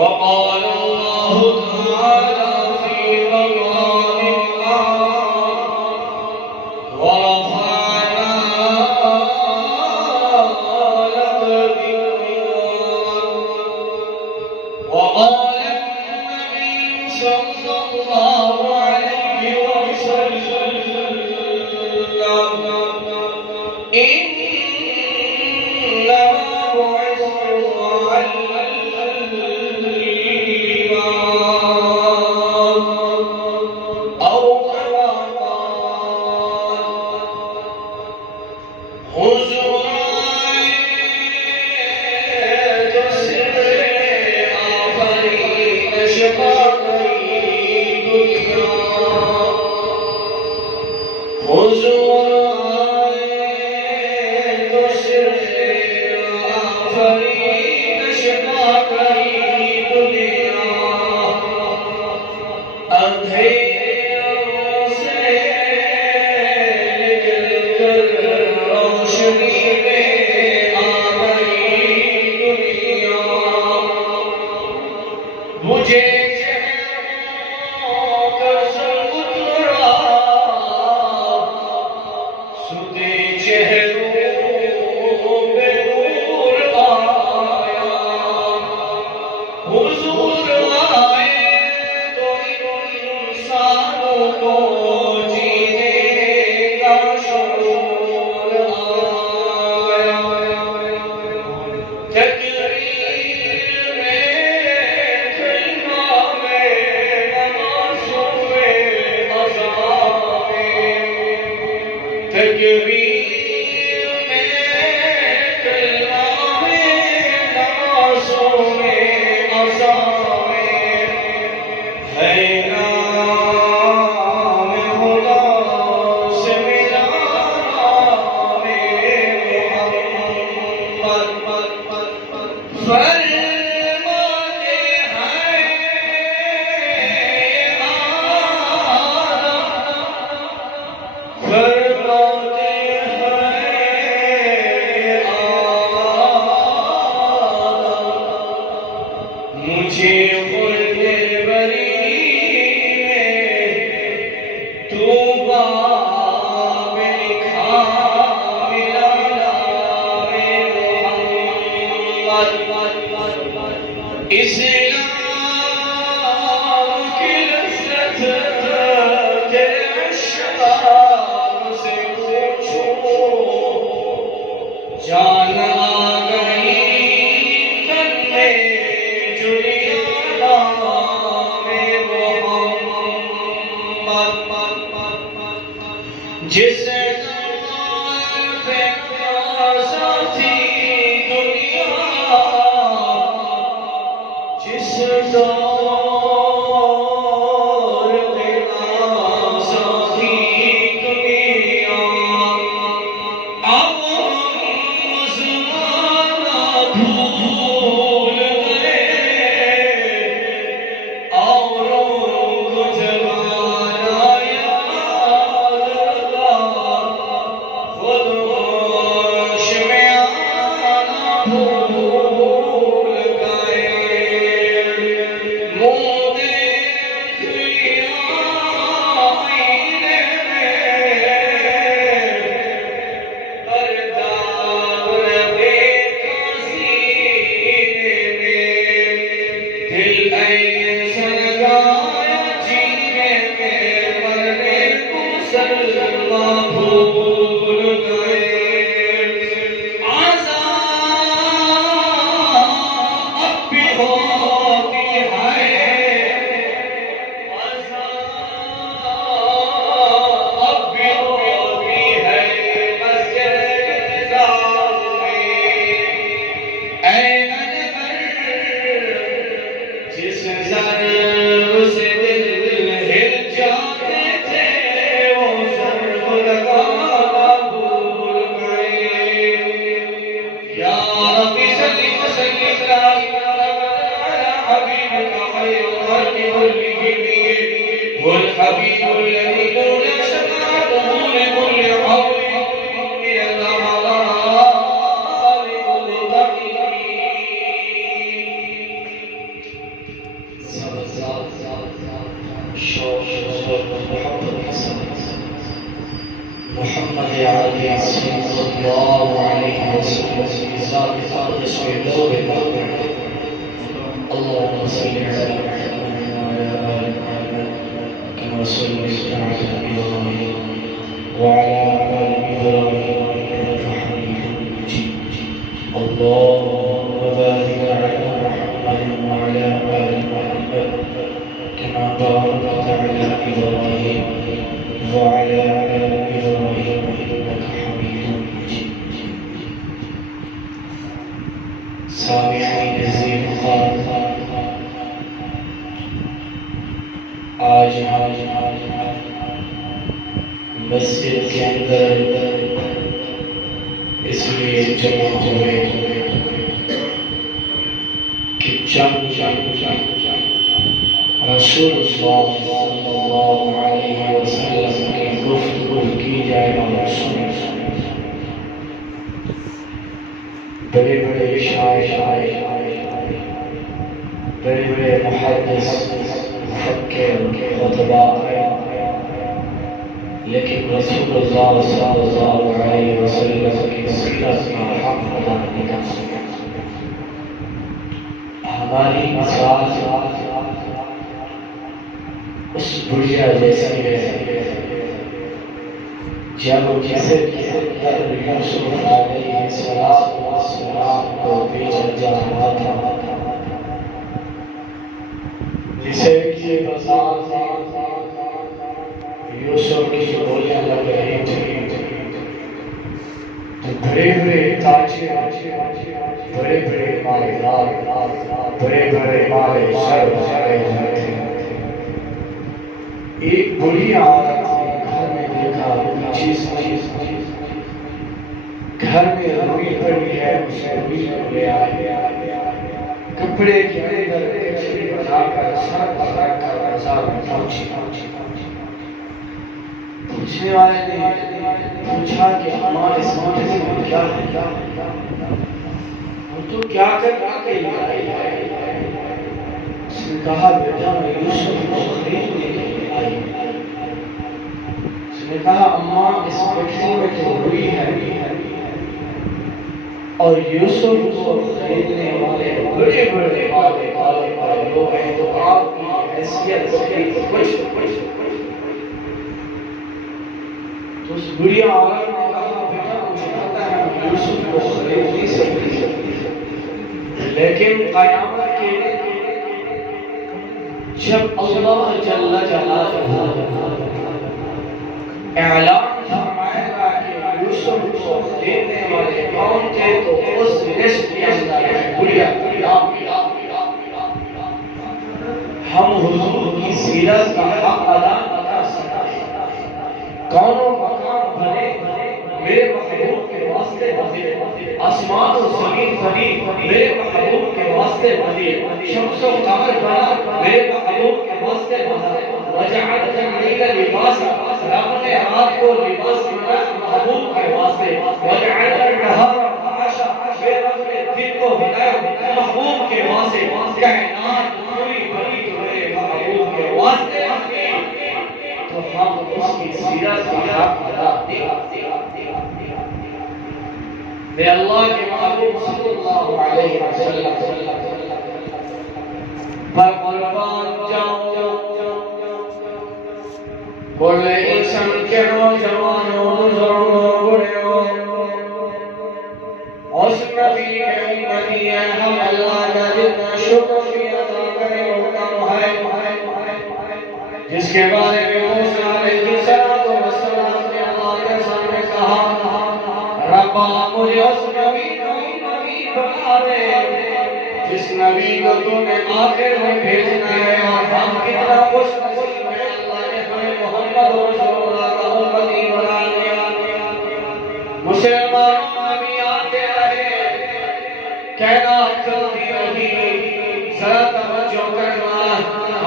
وقال الله تعالى في مقام آخر ورفعنا لك ذكرك وقال النبي صلى الله عليه وسلم إنما بعثت على الإيمان أو كما قال خذوا آية السر آفرين شقاقي دنيا خذوا آية السر آفرين شقاقي دنیا اندھیروں سے نکل کر روشنی میں آ گئی دنیا مجھے چہروں کا سنگ اترا سدے چہروں پہ نور آیا حضور آئے تو انسانوں کو جینے کا شعور آیا تقریر میں کلمہ میں نمازوں میں اذان میں تقریر میں کلمہ میں نمازوں میں اذان میں ہے نام خدا سے میرا نام محمد فرماتے ہیں فرماتے مجھے خلد بری میں تو باب لکھا ملا نام محمد اسلام کی لذت تیرے اشعار سے پوچھو جان آ گئی تن میں جڑیا نام محمد جس زمان پہ نازا تھی دنیا جس دور پہ نازا تھی دنیا اب ہم زمانہ بھول گئے اوروں کو زمانہ یاد رہا خود ہوش میں آنا بھول گئے منہ دیکھ لیا آئینے میں پردہ دیکھا سینے میں دل ایسا لگایا جینے میں مرنے کو سلما بھول گئے عذاب اب بھی ہوتی ہے عذاب اب بھی ہوتی ہے مسجد نظام میں اے انور جس محمد علیہ صلی اللہ علیہ وسلم کی ذات اقدس کے لوگ اللهم صل على محمد وعلى آل محمد كما صليت على إبراهيم وعلى آل إبراهيم إنك حميد مجيد اللهم بارك على محمد وعلى آل محمد كما باركت على إبراهيم وعلى آل إبراهيم إنك حميد مجيد سامعين عزيز آج مسجد کے اندر اس لیے جمع ہوئے کہ رسول اللہ صلی اللہ علیہ وسلم کی گفتگو کی جائے اور بڑے بڑے شاعر بڑے بڑے محدث مفکر خطباء لیکن رسول اللہ صلی اللہ علیہ وسلم کی سیرت کا حق ادا نہیں کر سکے. ہماری مثال اس بڑھیا جیسی ہے جب کسی یوسف علیہ السلام کو بھیجا جا رہا تھا جسے کہ بازار یوسف کی گولیاں لگ رہی تھی تو بڑے بڑے تاجر بڑے بڑے مالدار بڑے بڑے مالک سر بھرے ہوئے تھے. ایک بڑی عورت گھر میں دیکھا چیز گھر میں روئی پڑی ہے اسے روئی کو لے آئے کپڑے کے اندر کچھلی بنا کر سر پر رکھ کر بازار میں پہنچی. پوچھنے والے نے پوچھا کہ ہمارے سامنے میں کیا ہے تو کیا کر کے لائی ہے. اس نے کہا بیٹا میں یوسف کو خریدنے کے لیے آئی. اس نے کہا اماں اس پٹری میں تو روئی ہے اور یوسف کو خریدنے والے بڑے بڑے والے لوگ ہیں تو آپ کی حیثیت سے کچھ تو اس بڑی عورت نے کہا بیٹا مجھے پتا ہے یوسف کو خرید نہیں سکتی لیکن قیامت کے جب اللہ جل جلالہ اعلان فرمائے گا کہ یوسف کو خریدنے والے کون تھے تو اس لسٹ کے اندر بڑھیا ہم حضور کی سیرت کا حق ادا نہ کر سکتے. کون و مکان بنے میرے محبوب کے واسطے بنے آسمان و زمین بنی میرے محبوب کے واسطے بنی شمس و قمر بنا میرے محبوب کے واسطے بنا وجعلت الليل لباسا رب نے رات کو لباس بنایا محبوب کے واسطے وجعلت النهار معاشا میرے رب نے دن کو بنایا محبوب کے واسطے کائنات پوری بنی تو میرے محبوب کے واسطے تو ہم اس کی سیرت کا حق ادا کرتے میں اللہ کے محبوب صلی اللہ علیہ وسلم پر قربان جاؤں. کل انسان کے نوجوانوں بزرگوں بڑھوں اس نبی کے امتی ہیں ہم اللہ کا جتنا شکر بھی ادا کریں اتنا ہے جس کے بارے میں موسیٰ علیہ السلام نے اللہ کے سامنے کہا ربا مجھے اس نبی بنا دے جس نبی کو تو نے آخر میں بھیجنا ہے اور ہم کتنا خوش نصیب ہیں اللہ نے ہمیں محمد رسول اللہ کا امتی بنا دیا. مسلمان بھی آتے رہے کہنا چلتی رہی ذرا توجہ کرنا.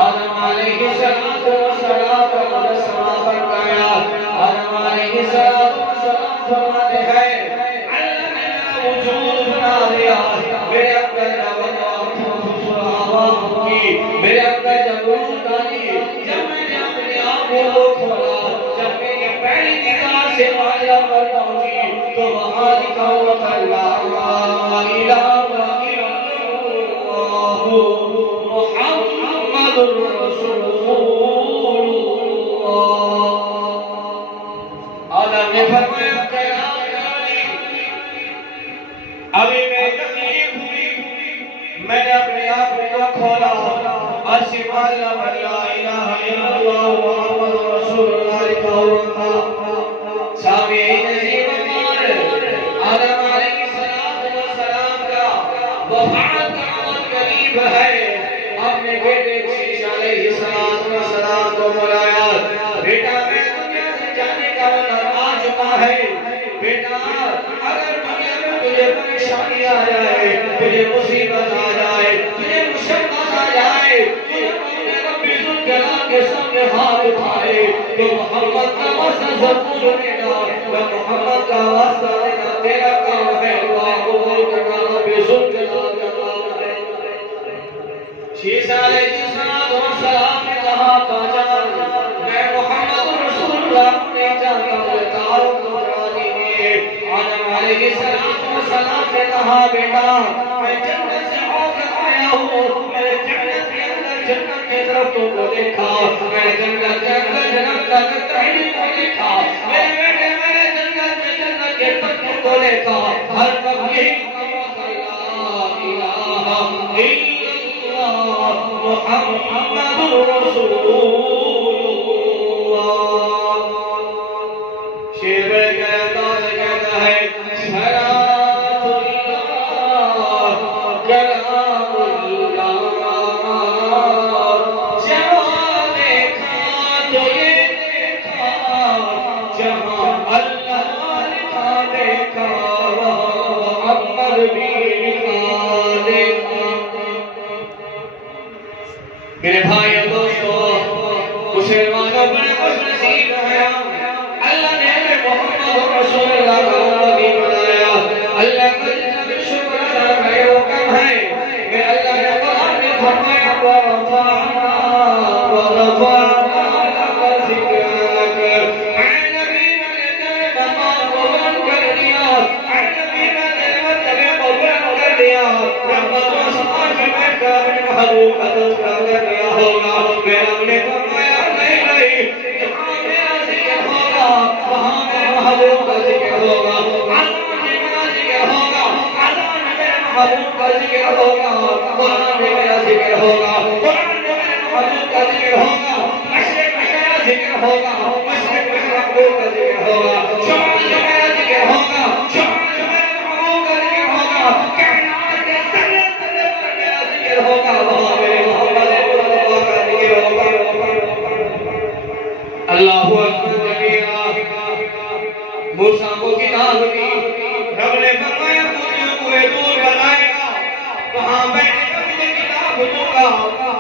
آدم علیہ السلام کا مجسمہ بن گیا. آدم علیہ السلام فرماتے ہیں اللہ نے وجود بنا دیا میرے اندر میرے اندر جب روح ڈالی جب میں نے شمال لا الہ الا اللہ محمد رسول اللہ لکھا ہوا تھا سامعین عظیم اکبر آدم علیہ السلام کا وفات کا وقت قریب ہے اپنے بیٹے عیسیٰ علیہ السلام کو بلایا بیٹا میں دنیا سے جانے کا وقت آ چکا ہے بیٹا اگر دنیا میں تجھے پریشانی آ جائے تجھے مصیبت آ جائے تجھے مشقت آ جائے تجھے اپنے رب ذوالجلال کے سامنے ہاتھ اٹھائے تو محمد کا واسطہ ضرور لینا محمد کا واسطہ لینا تیرا کام ہے دعا قبول کرنا رب ذوالجلال کا کام ہے عیسیٰ علیہ السلام نے کہا باجان میں محمد رسول اللہ نے جانا تعارف کروا دیجیے آدم علیہ السلام نے کہا بیٹا میں جنت سے ہو کر آیا ہوں میں جنت کے اندر جنت کی طرف تم کو دیکھا میں جنت کے اندر جنت کا تحریر کو دیکھا میرے بیٹے میں جنت کے پتھر کو دیکھا ہر کب یہی محمد رسول اللہ شیر کے انداز کہتا ہے صلاۃ اللہ کلام اللہ جہاں دیکھا تو یہ دیکھا جہاں اللہ لکھا دیکھا محمد بھی لکھا دیکھا میرے بھائی دوستو مسلمانوں بڑے خوش نصیب ہیں اللہ نے ہمیں محمد رسول اللہ کا امتی بنایا اللہ کا جتنا بھی شکر ادا کرے وہ کم ہے کہ اللہ نے قرآن میں فرمایا ورفعنا لك ذکرک اے نبی میں نے تیرے مقام کو بلند کر دیا اے نبی میں نے تیرے کو بلند کر دیا رحمت و سماج میں کا اپنے محبوب کا تذکرہ کر دیا ہوگا میرا نے فرمایا نہیں جہاں میرا ذکر ہوگا وہاں میرے محبوب کا ذکر ہوگا آزان میرا ذکر ہوگا آزان میرے محبوب کا ذکر ہوگا قرآن میرا ذکر ہوگا قرآن میرے محبوب کا ذکر ہوگا مشرق میں میرا ذکر ہوگا مشرق میں محبوب کا ذکر ہوگا شمال میں میرا ذکر ہوگا شمال میں میرے محبوب کا ذکر ہوگا کائنات کے ذرے ذرے پر میرا ذکر ہوگا وہاں میرے محمد مصطفیٰ کا ذکر ہوگا اللہ اکبر کبیرہ موسیٰ کو کتاب دی رب نے فرمایا مجھے کوئی دور بنائے گا وہاں بیٹھے گا مجھے کتاب دوں گا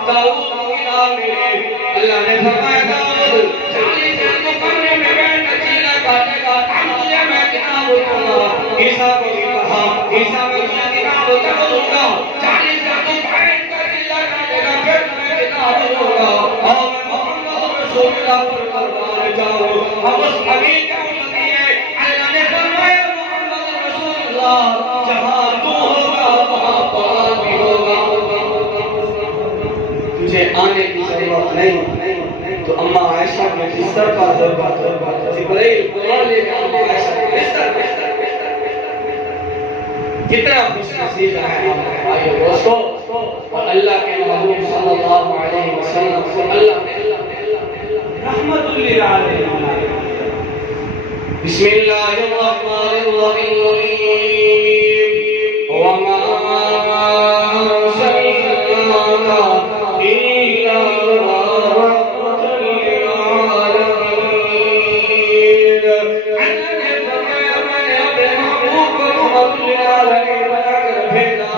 داؤد کو کتاب ملے اللہ نے فرمایا داؤد 40 سال مقرر میں بیٹھ کر چیلا کاٹے گا تجھے میں کتاب دوں گا عیسیٰ کو بھی کہا عیسیٰ کو کتاب دوں گا 40 سال بیٹھ کر چیلا کاٹے گا پھر میں کتاب دوں گا اور محمد رسول اللہ پر قربان جاؤ ہم اس نبی کا امتی ہے اللہ نے فرمایا محمد رسول اللہ جہاں تو ہوگا وہاں قرآن بھی ہوگا تجھے آنے کی ضرورت نہیں تو اماں عائشہ کے بستر کا ضرورت جبرائیل قرآن لے کے اماں عائشہ کے بستر کتنا خوش نصیب ہے ہمارے بھائی دوستو اور اللہ کے محبوب صلی اللہ علیہ وسلم کو اللہ نے رحمت للعالمین بسم اللہ الرحمن الرحیم وما ارسلناک الا رحمۃ للعالمین اللہ نے فرمایا میں نے اپنے محبوب کو رحمت للعالمین بنا کر بھیجا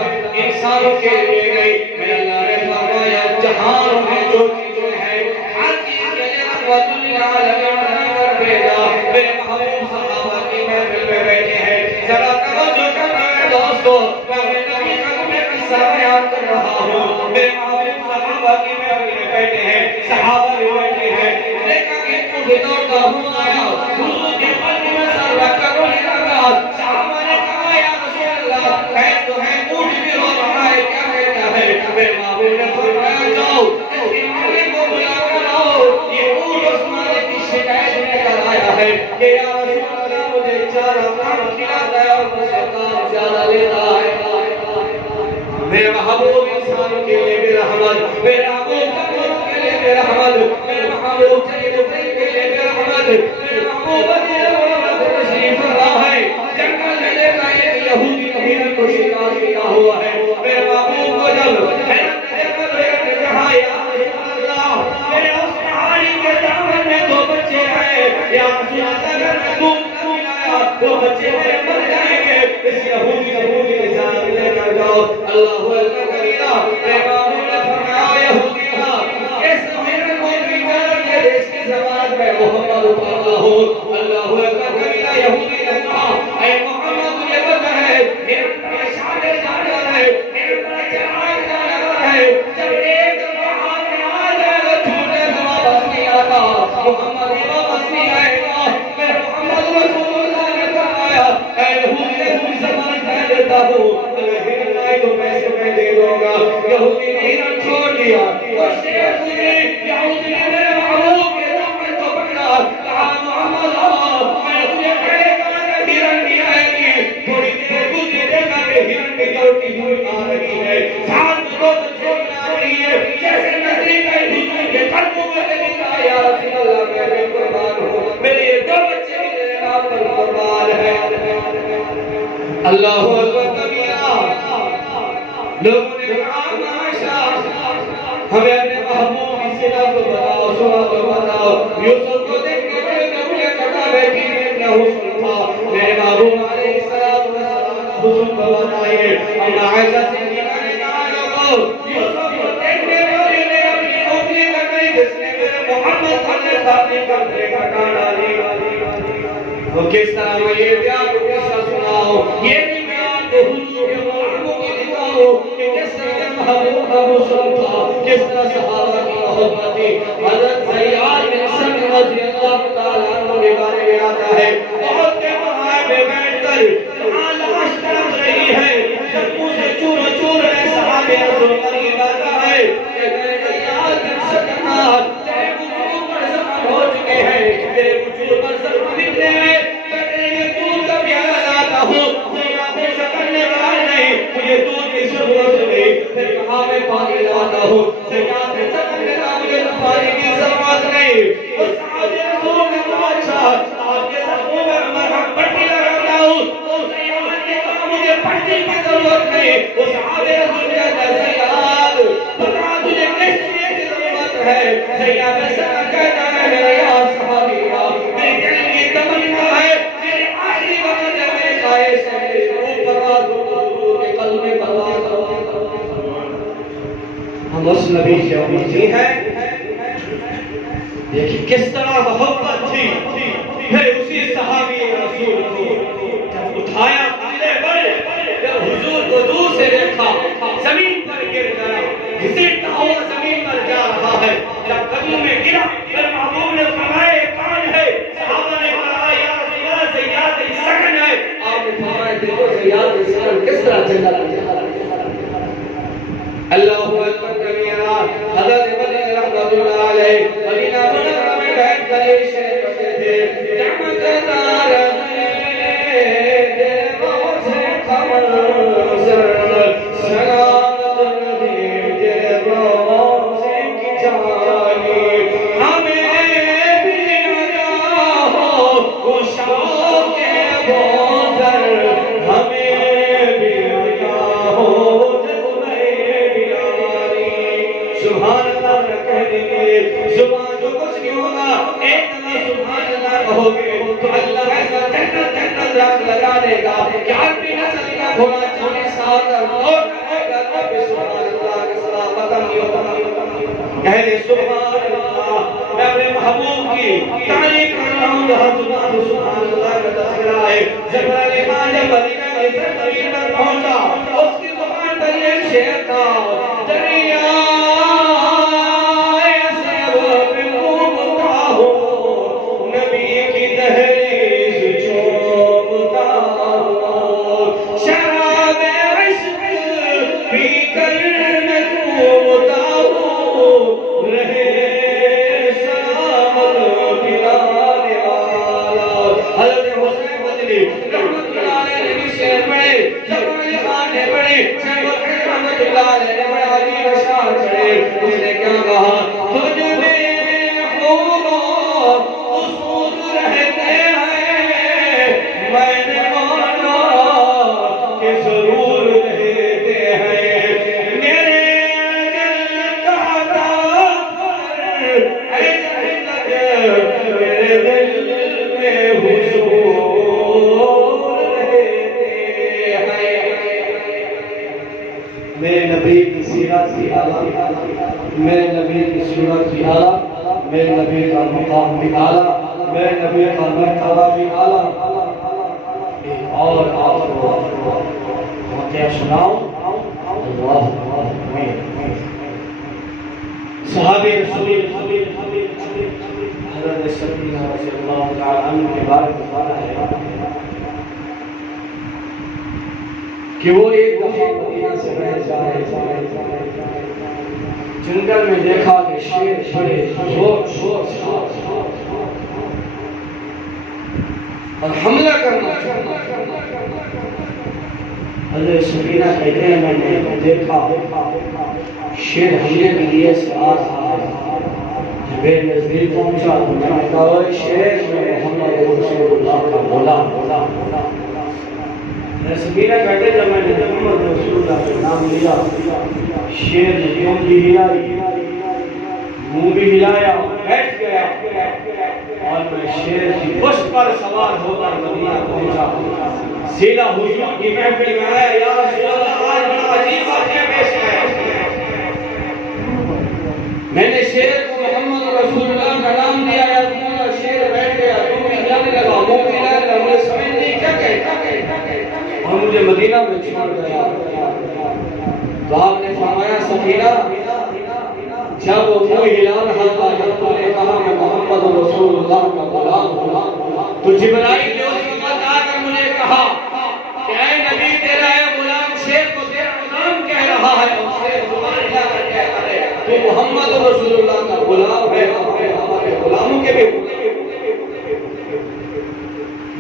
انسانوں کے لیے نہیں میں اللہ نے فرمایا جہان میں جو چیزیں ہیں ہر چیز کے لیے رحمت للعالمین بنا کر بھیجا میرے محبوب صحابہ کی محفل میں بیٹھے ہیں ذرا توجہ کرنا ہے دوستو میں اپنے نبی کا قصہ بیان کر رہا ہوں میرے محبوب صحابہ کی محفل میں بیٹھے ہیں صحابہ بھی بیٹھے ہیں دیکھا کہ تو بھی دوڑتا ہوں آیا حضور کے قلب میں سر رکھ کر رونے لگا صحابہ نے کہا یا رسول اللہ ہے تو ہے اونٹ بھی رو رہا ہے کیا کہتا ہے میرے محبوب نے فرمایا جاؤ اس کے معنی رحمت، میرے محبوب کے لیے میرا رحمت، میرے محبوب کے لیے میرا رحمت، میرے محبوب تشریف اللہ ہے جنگل میں لے کر ایک یہودی ہرن کو شکار کیا ہوا ہے. میرے محبوب کو جب حیرت نے کہا یا رسول اللہ میرے اس پہاڑی کے دامن میں دو بچے ہیں یا رسول اللہ اگر میں دودھ نہ پلایا وہ بچے میرے مر جائیں گے، اس یہودی کے ساتھ لے کر جاؤ. اللہ اکبر کبیرہ. میرے محبوب نے فرمایا یہودی کا اس ہرن کو بھی کر اس کی زبان میں محمد اتارتا ہو. اللہ اکبر کبیرہ. یہودی نے کہا اے محمد تجھے پتہ ہے ہرن کا شانے جانور ہے، ہرن کا چراغ جانور ہے، جب ایک دفعہ ہاتھ میں آ جائے گا چھوٹے سے واپس نہیں آتا. محمد واپس نہیں آئے گا. میں محمد رسول اللہ نے فرمایا اے یہودی تجھ زبان کہہ دیتا ہوں اگر ہرن آئے تو پیسے میں دے دوں گا. یہودی نے ہرن چھوڑ دیا. وہ شیر تجھے یہودی نے میرے محبوب کے دامن کو پکڑا. کہا محمد میں تجھے پہلے کہا کہ ہرن نہیں آئے گی. تھوڑی دیر تجھے دیکھا کہ ہرن کی جوڑی دور آ رہی ہے، ساتھ کو تو چھوڑنے آ رہی ہے. جیسے نزدیک آئی حضور کے قدموں میں لگی کہا یا رسول اللہ میرے قربان ہو، میرے یہ دو بچے بھی تیرے نام پر قربان ہے. اللہ اکبر کبیرہ. لوگوں نے کہا معاشا ہمیں اپنے محبوب کی صفات کو بتاؤ، صفات کو بتاؤ. یوسف کو دیکھ کے میرے کپڑے کٹا بیٹھی نے حسن تھا. میرے محبوب علیہ السلام حسن کو بتائیے. اما عائشہ صدیقہ نے کہا لوگوں یوسف کو دیکھنے والے نے اپنی انگلی کٹائی جس نے میرے محمد صلی اللہ علیہ وسلم کپڑے کٹا ڈالی. وہ کس طرح میں یہ بیان کو کس طرح سناؤ، یہ بھی بیان کو حضور کے محبوب کی دکھاؤ کہ کس طرح محبوب کا حسن تھا، کس طرح صحابہ کی محبت تھی. حضرت زیاد بن ثابت رضی اللہ تعالیٰ عنہ کے بارے میں آتا ہے بہت کے مہائے میں بیٹھ کر جہاں لاش تڑپ رہی ہے جب منہ سے چور چور میں صحابہ رسول قریب آتا ہے کہ میرے زیاد بن ثابت تیرے وجود پر زخم ہو چکے ہیں، تیرے وجود پر زخم نکلے ہیں، میں تیرے لیے دودھ کا پیالہ لاتا ہوں. زیاد سے کرنے والا نہیں، مجھے دودھ کی ضرورت نہیں. پھر کہا میں پانی لاتا ہوں. زیاد سے کرنے والا مجھے پانی کی ضرورت نہیں. اور صحابہ رسول نے کہا اچھا آپ کے زخموں میں مرہم پٹی لگاتا ہوں. زیاد نے کہا مجھے پٹی کی ضرورت نہیں. وہ صحابہ رسول نے کہا زیاد بتا تجھے کس چیز کی ضرورت ہے. زیاد سے کہتا ہے میرا یار صحابی میرے دل کی تمنا ہے، میرے آخری وقت ہے، میری خواہش ہے میری روح پرواز ہو حضور کے قلب میں پرواز ہو. ہم اس نبی سے امید ہیں. دیکھیں کس طرح محبت تھی. پھر اسی صحابی رسول کو جب اٹھایا اندھے پر جب حضور کو دور سے دیکھا زمین پر گر گیا، گھسیٹتا ہوا زمین پر جا رہا ہے. جب قدموں میں گرا پھر محبوب نے فرمایا کون ہے؟ صحابہ نے کہا یا رسول اللہ زیاد بن سکن ہے. آپ نے فرمایا دیکھو زیاد بن سکن کس طرح جنت میں جا رہا ہے. اللہ اکبر کبیرہ. حضرت مدنی رحمۃ اللہ علیہ مدینہ منورہ میں بیٹھ کر یہ شعر پڑھتے تھے چمکدار ہے روز قمر سلامت رہے تیرے روز کی جانی. ہمیں بھی عطا ہو وہ شوق بوزر، ہمیں بھی عطا ہو سبحان اللہ نہ کہنے کے زبان جو کچھ نہیں ہوگا ایک دفعہ سبحان اللہ کہو گے تو اللہ ایسا جنت رنگ لگا دے گا کہ عربی نسل کا گھوڑا 40 سال تک لوٹ آئے گا تو سبحان اللہ کے سلام ختم نہیں ہوتا. کہنے سبحان اللہ. میں اپنے محبوب کی تعریف کر رہا ہوں جہاں سبحان اللہ کا تذکرہ ہے. جبرائیل امام جب مدینہ میں سرزمین پر پہنچا اس کی زبان پر یہ شعر تھا دریا دل میں حضور رہتے ہیں. میرے نبی کی سیرت کی اعلیٰ، میرے نبی کی سیرت کی اعلیٰ، میرے نبی کا مقام بھی اعلیٰ، میرے نبی کا مرتبہ بھی اعلیٰ. اور آپ کو واقعہ سناؤں. اللہ صحابی رسول حضرت سکینہ رضی اللہ تعالی عنہ کے بارے میں بتایا ہے کہ وہ ایک دفعہ مدینہ سے رہ جائے جنگل میں دیکھا کہ شیر بڑے زور شور اور حملہ کرنا. حضرت سکینہ کہتے ہیں میں نے دیکھا شیر حملے کے لیے سے آ رہا ہے. جب نزدیک پہنچا تو میں نے کہا اے شیر میں محمد رسول اللہ کا غلام. سکینہ کہتے جب میں نے محمد رسول اللہ کا نام لیا شیر نے یوں بھی ہلائی منہ بھی ہلایا بیٹھ گیا اور میں شیر کی پشت پر سوار ہو کر مدینہ پہنچا. سیدھا حضور کی محفل میں آیا. یا رسول اللہ آج بڑا عجیب واقعہ پیش آیا. میں نے شیر کو محمد رسول اللہ کا نام دیا یا شیر بیٹھ گیا تو میں جانے لگا منہ ہلانے لگا مجھے سمجھ نہیں کیا کہتا اور مجھے مدینہ میں چھوڑ گیا. تو آپ نے فرمایا سکینہ جب وہ منہ ہلا رہا تھا جب تو نے کہا میں محمد رسول اللہ کا غلام ہوں تو جبرائیل نے اس وقت آ کر مجھے کہا کہ اے نبی تیرا اے غلام شیر کو تیرا نام کہہ رہا ہے اور شیر زبان ہلا کر کہتا ہے تو محمد رسول اللہ کا غلام ہے ہمارے غلاموں کے بھی.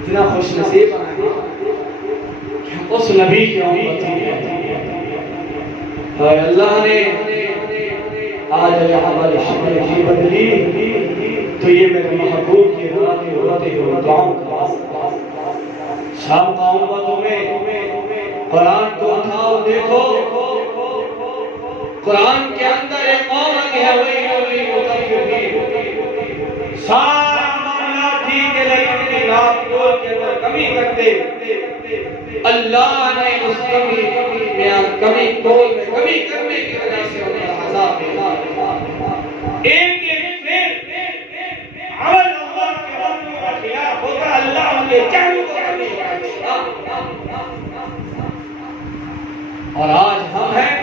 اتنا خوش نصیب ہے اس نبی کی امتی ہے. اور اللہ نے آج اگر ہماری شکل کی بدلی تو یہ میرے محبوب کی راتے ہوتے ہوئے دعاؤں کا سابقہ امتوں میں قرآن کو اٹھاؤ دیکھو قرآن کے اندر ایک قوم ہے وہی سارا معاملہ ٹھیک ہے لیکن رات کو کے اندر کمی کرتے اللہ نے اس کمی میں کمی تول میں کمی کرنے کی وجہ سے انہیں عذاب دیا. ایک پھر عمل اللہ کے حکم کا خلاف ہوتا اللہ ان کے چاہوں کو کرنے کا. اور آج ہم ہیں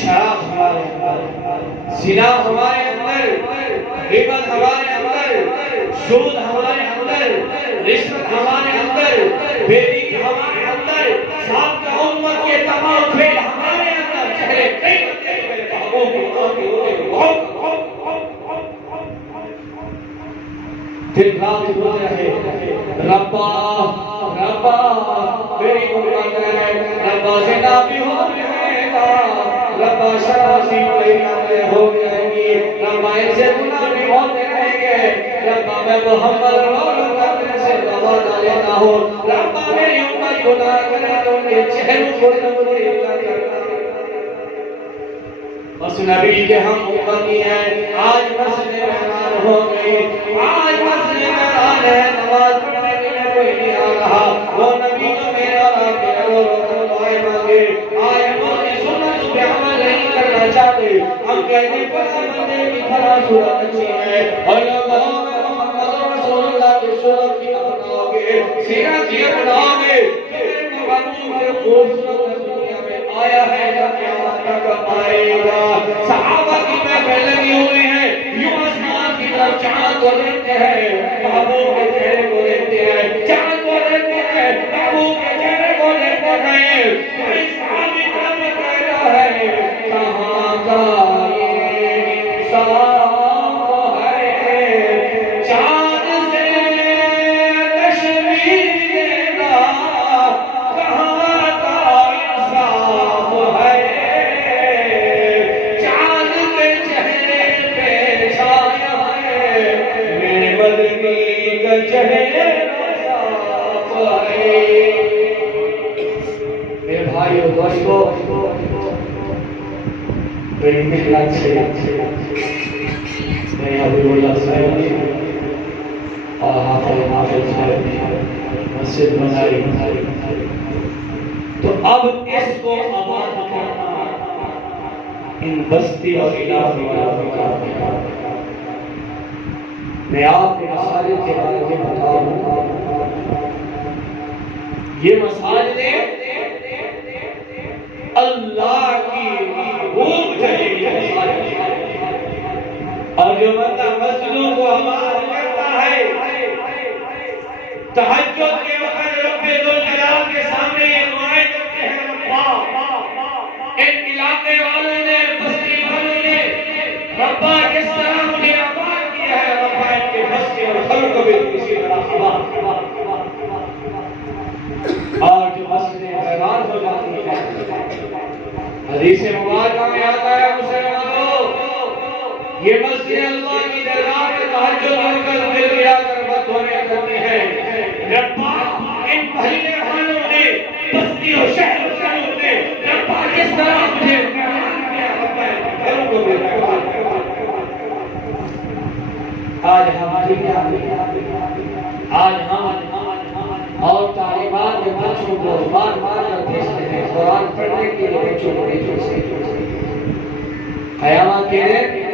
شراب ہمارے اندر زنا ہمارے اندر غیبت ہمارے اندر سود ہمارے اندر رشوت ہمارے اندر بےدینی ہمارے اندر سابقہ امت کے تمام فعل ہمارے اندر چہرے کئی میرے محبوب کی دل رات بول رہے ربا ربا میری مراد رہے ربا سے نابی ہو رہے گا ربا شرازی پہلے ہو جائیں گی ربا ان سے گناہ بھی ہوتے رہیں گے ربا میں محمد رول کرنے سے دوا ڈالنا ہو ربا میری امت گناہ کرے تو ان کے چہروں کو نمبری کرنا. بس نبی کے ہم امتی ہیں آج مسجد مہمان ہو گئی آج مسجد مہمان ہے نماز پڑھنے کے لیے کوئی نہیں آ رہا وہ نبی جو میرا دعائیں مانگے آج ہم اپنی سنت پہ عمل نہیں کرنا چاہتے ہم کہتے ہیں پتہ بندے کی طرح صورت اچھی ہے اور لوگوں میں محمد رسول اللہ کی صورت کی اپناؤ گے سیرت کی اپناؤ گے میرے محبوب سے خوبصورت دنیا میں آیا ہے یا قیامت تک آئے گا. صحابہ کی محفل لگی ہوئی ہے یوں آسمان کی طرف چاند کو دیکھتے ہیں محبوب کے چہرے کو دیکھتے ہیں چاند کو دیکھتے ہیں محبوب کے چہرے کو دیکھتے ہیں. کوئی صحابی کا کہہ رہا ہے کہاں کا یہ انصاف ہے چاند سے تشریح دینا کہاں کا انصاف ہے چاند کے چہرے پہ چھایا ہے میرے مدنی کا چہرہ صاف ہے. میرے بھائیو دوستو بڑی محنت سے میں حبیب اللہ صاحب اور حافظ مسجد بنائی، تو اب اس کو آباد کرنا ان بستی اور علاقے والوں کا کام ہے۔ میں آپ کے مساجد کے بارے میں بتاؤں، یہ مساجد اللہ کی محبوب جگہ ہے، اور جو بندہ مسجدوں کو آباد کرتا ہے، تہجد کے وقت رب ذوالجلال کے سامنے یہ دعائیں کرتے ہیں، ربا ان علاقے والوں نے، بستی والوں نے، ربا جس طرح مجھے آباد کیا ہے، ربا ان کے بستی اور گھروں کو بھی اسی طرح آباد، اور جو مسجدیں ویران ہو جاتی ہیں، حدیث مبارکہ میں آتا ہے مسلمانوں، یہ مسجد اللہ کی درگاہ میں تہجد پڑھ کر دل ملا کر بددعائیں کرتے ہیں، ربا ان محلے والوں نے، بستی و شہر والوں نے، ربا جس طرح مجھے مہمان کیا، ربا ان گھروں کو بھی مہمان کیا۔ آج ہماری آج ہم اور تعلیمات کے بچوں کو بار بار بھیجتے ہیں قرآن پڑھنے کے لیے، بچوں کو بھیجتے ہیں قیامت کے دن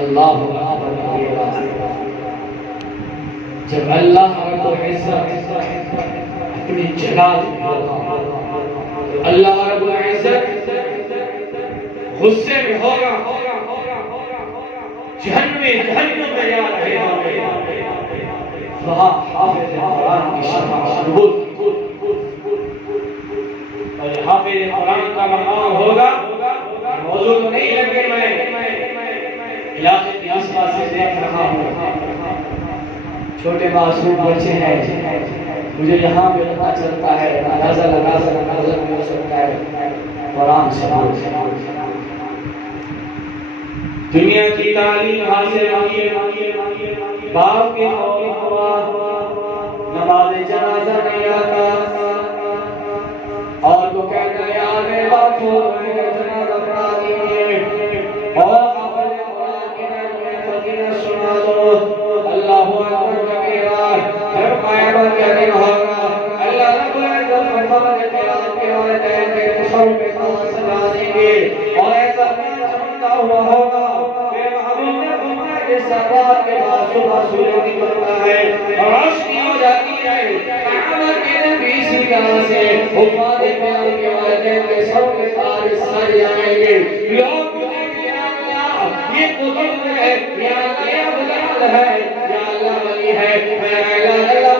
اللہ جب اللہ رب العزت اپنی جلال اللہ رب العزت غصے میں ہوگا، جہنم میں جا رہے ہیں، وہاں حافظ قرآن کی شفاعت اور حافظ قرآن کا مقام ہوگا، موضوع تو نہیں لگے، میں علاقے کی آسپاس سے دیکھ رہا ہوں، چھوٹے معصوم بچے ہیں، مجھے یہاں پہ پتہ چلتا ہے، اندازہ لگا سکتا ہے قرآن سے دنیا کی تعلیم حاصل کی، باپ کے نماز جنازہ نہیں آتا، اور تو کہتا ہے یا میرے باپ کو جنازہ پڑھا دیجیے، اور سنا دو اللہ اکبر کبیرہ، پھر قیامت کے دن ہوگا، اللہ رب العزت فرمانے کے آپ کے والدین کے قصور کے ساتھ سجا دیں گے، اور ایسا چمکتا ہوا ہوگا، میرے محبوب نے فرمایا کہ سرات کے بعد صبح سورج نکلتا ہے، روشنی ہو جاتی ہے، قیامت کے دن بھی اسی طرح سے حفاظ پیار کے والدین کے سر کے تاج سج جائیں گے، لوگ یہ قدرت ہے، یا اللہ بلال ہے، یا اللہ ولی ہے، اللہ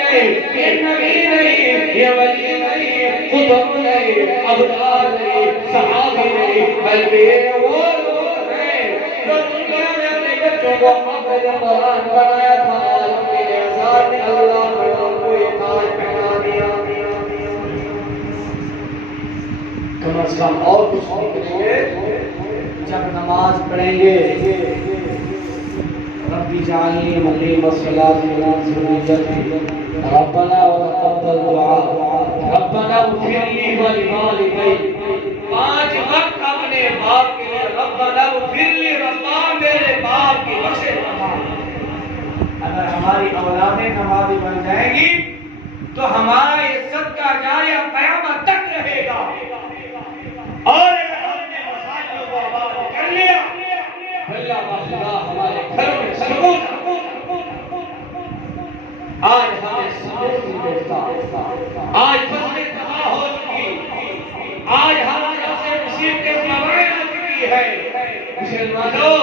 ہے، یہ نبی نہیں، یہ ولی نہیں، قدرت نہیں، ابدال نہیں، صحابی نہیں، بلکہ یہ وہ لوگ ہیں جو دنیا میں اپنے بچوں کو حافظ قرآن بنایا تھا، ان کے اعزاز میں اللہ نے ان کو یہ تاج پہنا دیا۔ کم از کم اور کچھ نہیں کریں گے، جب نماز پڑھیں گے ربی جعلنی مقیم الصلاۃ ومن ذریتی ربنا وتقبل دعاء ربنا اغفر لی ولوالدی، 5 وقت اپنے باپ کے لیے ربنا اغفر لی، ربا میرے باپ کی بخش فرما۔ اگر ہماری اولادیں نمازی بن جائیں گی تو ہمارا یہ صدقہ جاریہ قیامت تک رہے گا، اور اللہ باخدا ہمارے گھروں میں سکون، آج ہمیں سکون نہیں ملتا، آج فصلیں تباہ ہو چکی، آج ہمارے سے مصیبتیں مباین ہو چکی ہے۔ مسلمانوں،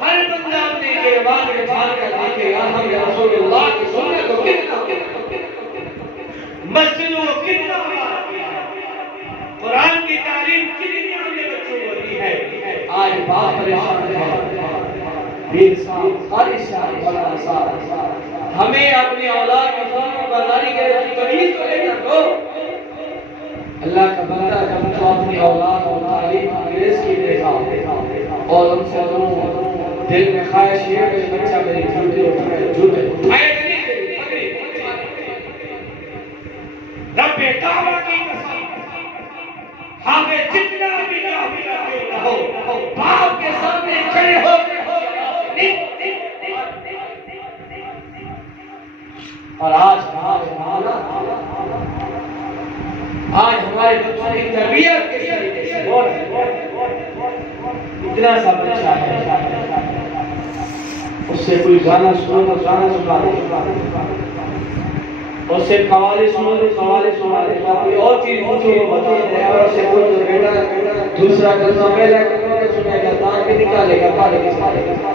ہر بندہ اپنے گربان میں چھال کر دیکھے یا ہم رسول اللہ کی سنت کو کتنا مسجدوں کو کتنا قرآن کی تعلیم کتنی اپنے بچوں کو دی ہے۔ آج باپ پریشان ہے، بیر صاحب، قاری صاحب، مولانا صاحب، ہمیں اپنی اولاد کی فرما برداری کے تمیز کو لے کر دو۔ اللہ کا بندہ جب تو اپنی اولاد اور تعلیم کی رزقی دیکھا اور ان سے دل میں خواہش یہ کہ بچہ میری جھوٹے اٹھائے رب کعبہ کی قسم، ہمیں جتنا بھی کافی نہ ہو باپ کے سامنے کھڑے ہو اور آج ہمارے بچوں کی تربیت کے طریقے سے اتنا سا بچہ ہے اس سے کوئی گانا سنا دے، اس سے قوالی سنا دے، کوئی اور چیز پوچھو وہ بتا دے، اور اس سے پوچھو بیٹا دوسرا کلمہ پہلا کلمہ تو سنے گا، دان بھی نکالے گا، پڑھے گا۔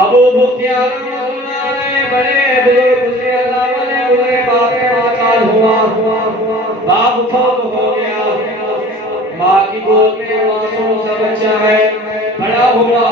ابو بختیار بڑے بزرگ گزرے، اللہ والے گزرے، باپ انتقال ہوا، باپ فوت ہو گیا، ماں کی گود میں معصوم سا بچہ ہے، بڑا ہوا،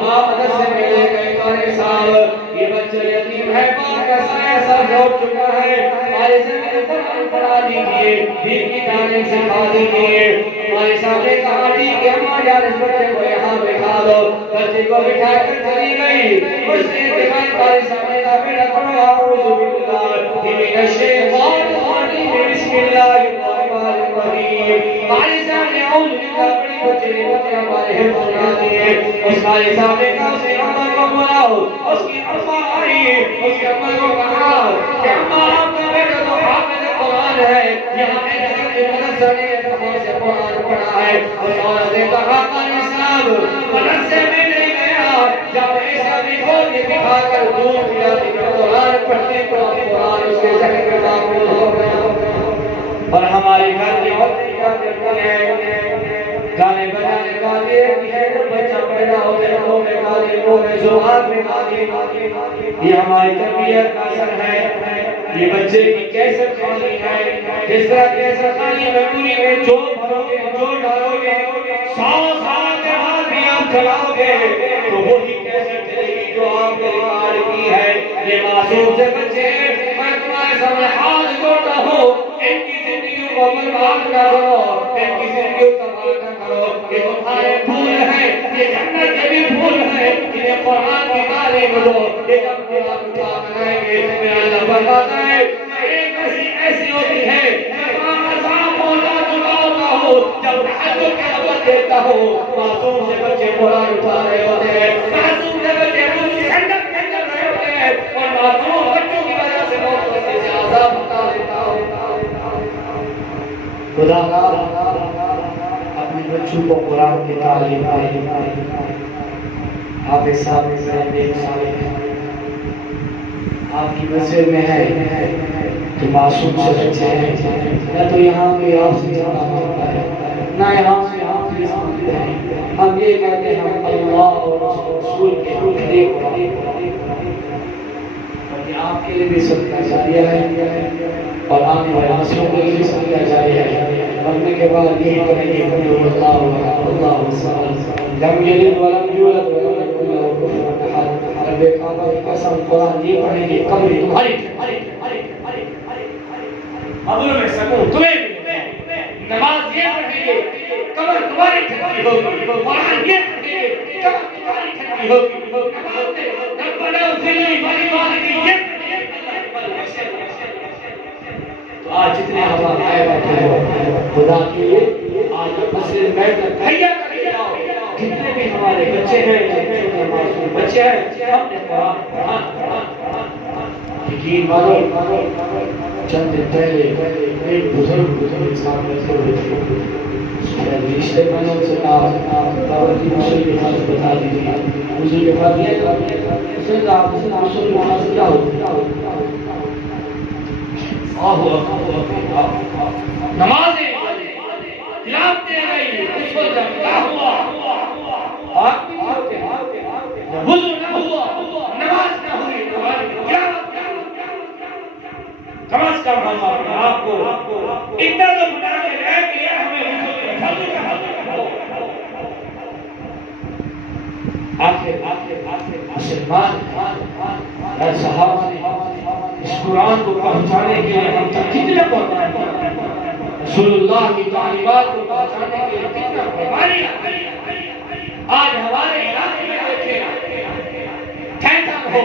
ماں مدرسے میں لے گئے، قاری صاحب یہ بچہ یتیم ہے، باپ کا سایہ سب لوٹ چکا ہے، قاری صاحب نے قرآن پڑھا دیجئے، دین کی تعلیم سکھا دیجئے۔ قاری صاحب نے کہا دی کہ اماں جان اس بچے کو یہاں بٹھا دو، بچے کو بٹھا کر چلی گئی، اس نے انتقال قاری صاحب نے کہا بیٹا پڑھو اعوذ باللہ من الشیطان الرجیم بسم اللہ الرحمن الرحیم۔ قاری صاحب نے اعوذ باللہ پڑھی، بچے نے بچے ہمارے حفظ سنا دیے۔ اس قاری صاحب نے کہا اسے اماں کو بلاؤ، اس کی اماں آئی، اس کی اماں کو کہا کہ اماں آپ کا بیٹا تو حافظ قرآن ہے، یہاں مدرسہ نے سے قرآن پڑھا ہے۔ اس عورت نے کہا قاری صاحب مدرسے میں نہیں گیا، جب ایسا بھی کھول کے دکھا کر دودھ پیا قرآن پڑھنے کو قرآن اس کے ذہن میں داخل ہو گیا۔ اور ہمارے گھر کی عورتیں کیا کرتی ہیں، گانے بجانے گاتی رہتی ہے، بچہ پیدا ہو گیا منہ میں گالی، منہ میں زبان میں گالی، یہ ہماری تربیت کا اثر ہے۔ یہ بچے کی کیسر خانی ہے، جس طرح کیسر خانی میموری میں جو بھروگے جو ڈالو گے 100 سال کے بعد بھی آپ چلاؤ گے تو وہی کیسر چلے گی جو آپ نے ریکارڈ کی ہے۔ یہ معصوم سے بچے میں تمہارے سامنے ہاتھ جوڑتا ہوں، ان کی زندگیوں کو برباد نہ کرو، ان کی زندگیوں کو تباہ نہ کرو۔ یہ تمہارے پھول ہیں، یہ جنت کے بھی پھول ہیں، انہیں قرآن کی تعلیم دو، یہ جب قرآن اٹھا کرائیں گے میرا اللہ فرماتا ہے ایک ایسی ہوتی ہے جب تحجد کے وقت دیکھتا ہوں معصوم سے بچے قرآن اٹھا رہے ہوتے ہیں، معصوم سے بچے ٹھنڈک کر رہے ہوتے ہیں، اور معصوم بچوں کی وجہ سے بہت بچے سے عذاب بتا دیتا ہوں۔ خدا اپنے بچوں کو قرآن کی تعلیم دے۔ آپ ایک صاحب آپ کی مسجد میں ہے کہ معصوم سے بچے ہیں، نہ تو یہاں پہ آپ سے ہوتا ہے، نہ یہاں سے ہم فیس مانگتے ہیں، ہم یہ کہتے ہیں ہم اللہ اور رسول کے حکم اور یہ آپ کے لیے بھی صدقہ جاریہ ہے اور آنے والے نسلوں کے لیے بھی صدقہ جاریہ ہے۔ مرنے کے بعد یہی کہیں گے اللہ لم یلد ولم یولد ولم یکن لہ کفوا احد۔ رب کعبہ کی قسم قرآن یہ پڑھیں گے قبر تمہاری قبر میں سکون تمہیں ملے، نماز یہ پڑھیں گے قبر تمہاری ٹھنڈی ہوگی، قرآن یہ پڑھیں گے قبر تمہاری ٹھنڈی ہوگی، نماز میں ربنا اغفر لی ولوالدی یہ تو آج جتنے ہمارے آئے بیٹھے ہو خدا کے لیے آج مسجد میں بیٹھ کر تحیہ کرے جاؤ، جتنے بھی ہمارے بچے ہیں بچے ہیں اپنے قرآن پڑھا۔ یقین مانو چند دن پہلے ایک بزرگ انسان میں سے رشتے میں نے ان سے کہا دعوتی مسئلے کے خاص بتا دیجیے، مسئلے کے خاص یہ اس نے کہا مسئلے کے خاص کیا ہوتا نمازیں تلاوت دے رہی اس وقت جب کیا ہوا وضو نہ ہوا نماز نہ ہوئی کم از کم ہم اپنے آپ کو اتنا تو بنا کے رہ گیا ہمیں آخر مسلمان صحابہ نے اس قرآن کو پہنچانے کے لیے ہم تک کتنے قربان رسول اللہ کی تعلیمات کو پہنچانے کے لیے کتنا قربانی آج ہمارے علاقے میں دیکھیں کھیتا ہو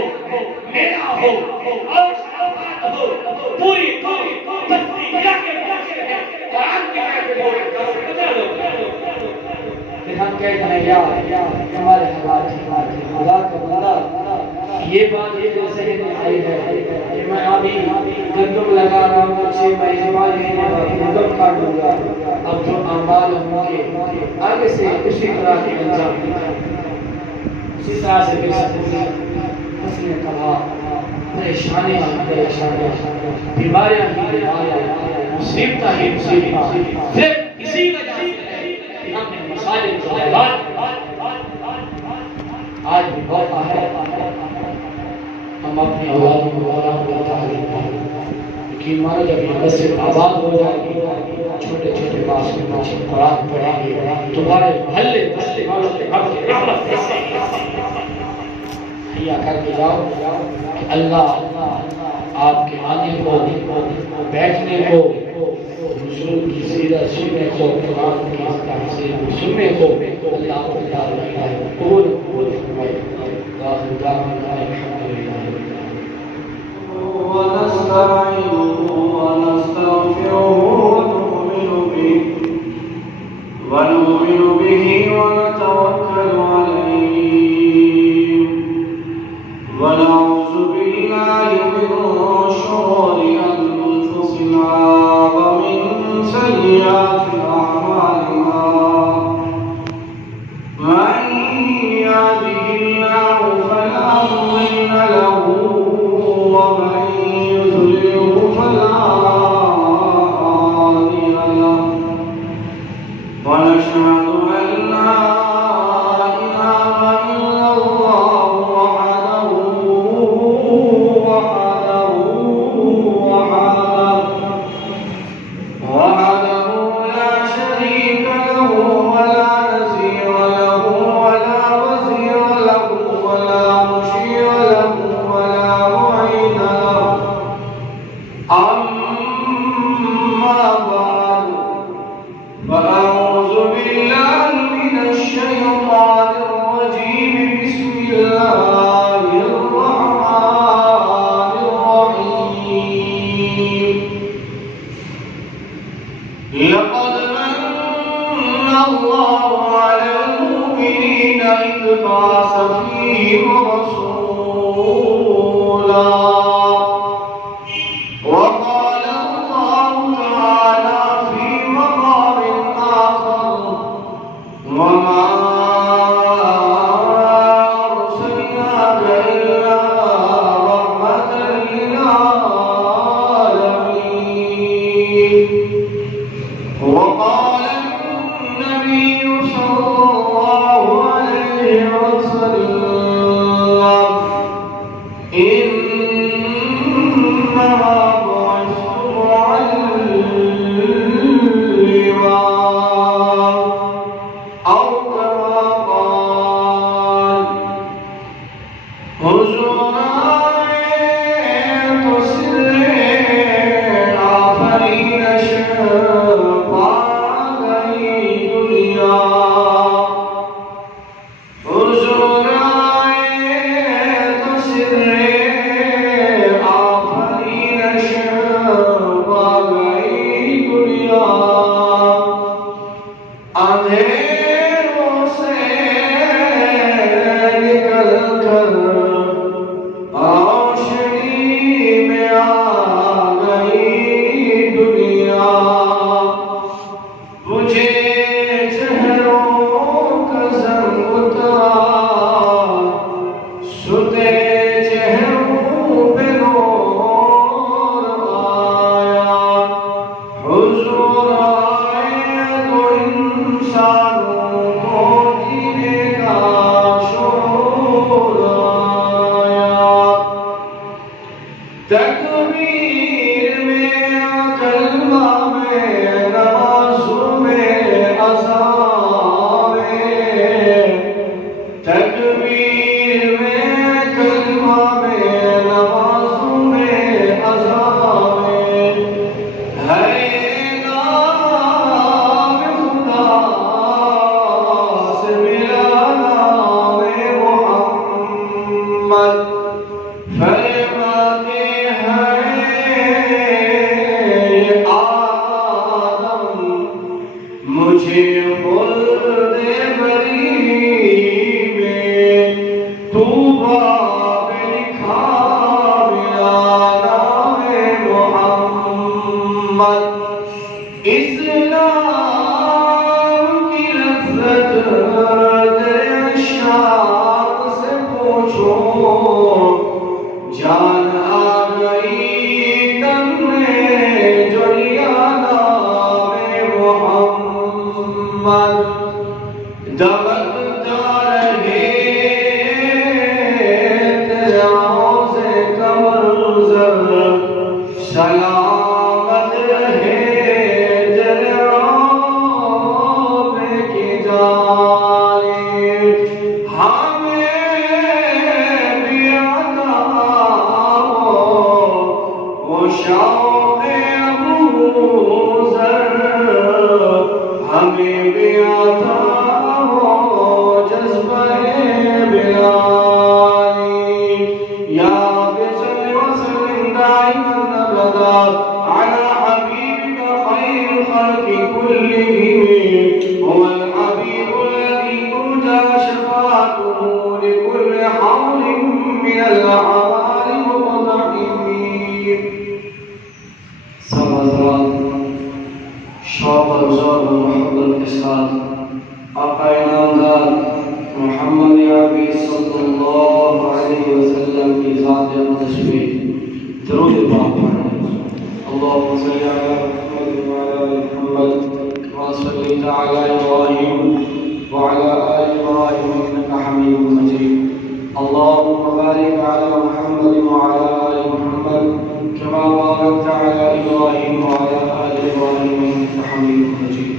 میلہ ہو اور شرافات ہو پوری بستی ملا کے پہنچے ہیں قرآن کے کہتے ہو لیکن کہتے ہیں یا ہمارے حالات خدا کا بندہ یہ بات یہ جو ذہن میں آئی ہے کہ میں ابھی گندم لگا رہا ہوں اسے میں زبان میں گندم کاٹوں گا اب جو اعمال ہوں گے آگے سے اسی طرح کے انجام اسی طرح سے بے سکونی فصلیں تباہ پریشانیاں بیماریاں مصیبتیں ہی مصیبتیں پھر اسی وجہ سے ہم نے مساجد کو آباد آج بھی موقع ہے ہم اپنی اولاد کو یقین مانو جب یہ مسجد آباد ہو جائے گی چھوٹے چھوٹے معصوم قرآن پڑھیں گے تمہارے محلے بستے والوں کے گھر کے رحمت ایسے حیا کر کے جاؤ کہ اللہ آپ کے آنے کو بیٹھنے کو حضور کی سیرت سننے کو قرآن کی تفسیر سننے کو اللہ قبول فرمائے آخر دعوانا الحمدللہ ونستعينه ونستغفره ونؤمن به ونتوكل عليه ونعوذ بالله من شرور أنفسنا ومن سيئات أعمالنا من يهده الله فلا مضل له ومن يضلل فلا هادي له ونشهد أن لا إله إلا الله وحده لا شريك له ولا نظير له ولا وزير له ولا مشير له ولا معين له أما بعد فأعوذ بالله من الشيطان الرجيم بسم الله الرحمن الرحيم لقد من الله على المؤمنين إذ بعث فيهم رسولا وقال الله تعالى في مقام آخر وما أرسلناك إلا رحمة للعالمين وقال النبي صلى الله عليه وسلم إنما بعثت معلما أو كما قال حضور آیت سر آفرین شفا گئی دنیا حضور آیت سر آفرین شفا گئی دنیا اندھیروں سے نکل کر روشنی میں آ گئی دنیا مجھے چہروں کا زنگ اتار ستے چہروں پہ نور آیا حضور آئے تو انسانوں کو جینے کا شعور آیا تکبیر میں کلمہ میں نماز میں اذان میں تکبیر میں کلمہ میں نماز میں اذان میں ہے نام خدا سے ملا نام محمد فرماتے ہیں آدم مجھے خلد بری اسلام کی لذت تیرے شاق سے پوچھو، جان آ گئی تن میں جو لیا نام محمد، دبکتا رہے تیرے روضے کا منظر، سلامت رہے تیرے روضے کی جانب، ہمیں بھی عطا وہ شوق ابو ذر، ہمیں بھی عطا جذبہ بلالی، یا بصل وسلم دائما ابدا على حبيبك خير الخلق كلهم، هو الحبيب الذي ترجى شفاعته لكل حول من الأعمال المقتحمين. سب حضرات شوق اور ذوق و محبت کے ساتھ آقا انعامدار محمد عربی صلی اللہ علیہ وسلم کی ذات اقدس پہ درود پاک پڑھیں. اللهم صل على محمد وعلى آل محمد كما صليت على إبراهيم وعلى آل إبراهيم إنك حميد مجيد. اللهم بارك على محمد وعلى آل محمد كما باركت على إبراهيم وعلى آل إبراهيم إنك حميد مجيد.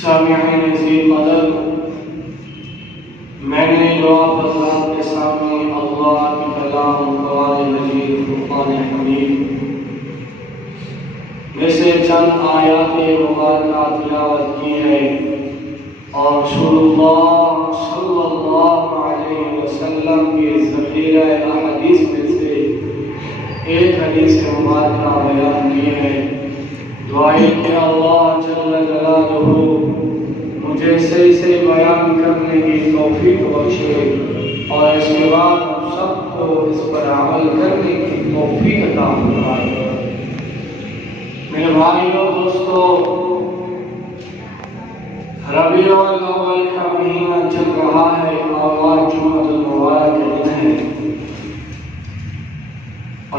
سامعین عزیز قدر، میں نے جو آپ حضرات کے سامنے اللہ کی کلام قرآن مجید فرقان حمید میں سے چند آیات مبارکہ تلاوت کی ہے، اور رسول اللہ صلی اللہ علیہ وسلم کے ذخیرہ احادیث میں سے ایک حدیث مبارکہ بیان کی ہے. دعائیں کہ اللہ جل جلالہ مجھے صحیح سے بیان کرنے کی توفیق بخشے، اور اس کے بعد ہم سب کو اس پر عمل کرنے کی توفیق عطا فرمائے. میرے بھائیوں دوستو، ربیع الاول کا مہینہ چل رہا ہے اور آج جمعہ المبارک کا دن ہے.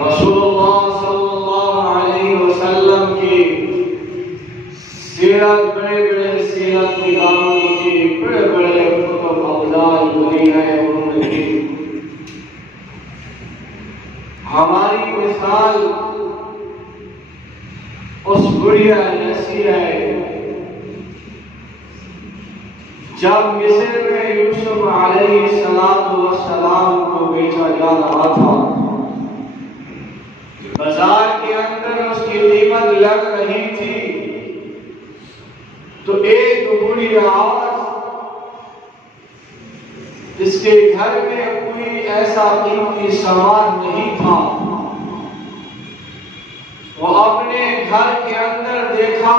رسول اللہ صلی اللہ علیہ وسلم کی سیرت، بڑے بڑے سیرت نگاروں کی بڑے بڑے کتب افضال ہوئی ہے انہوں نے کی. ہماری مثال اس بڑھیا جیسی ہے جب مصر میں یوسف علیہ السلام کو بیچا جا رہا تھا، بازار کے اندر اس کی قیمت لگ رہی تھی، تو ایک بوڑھی عورت جس کے گھر میں کوئی ایسا قیمتی سامان نہیں تھا، وہ اپنے گھر کے اندر دیکھا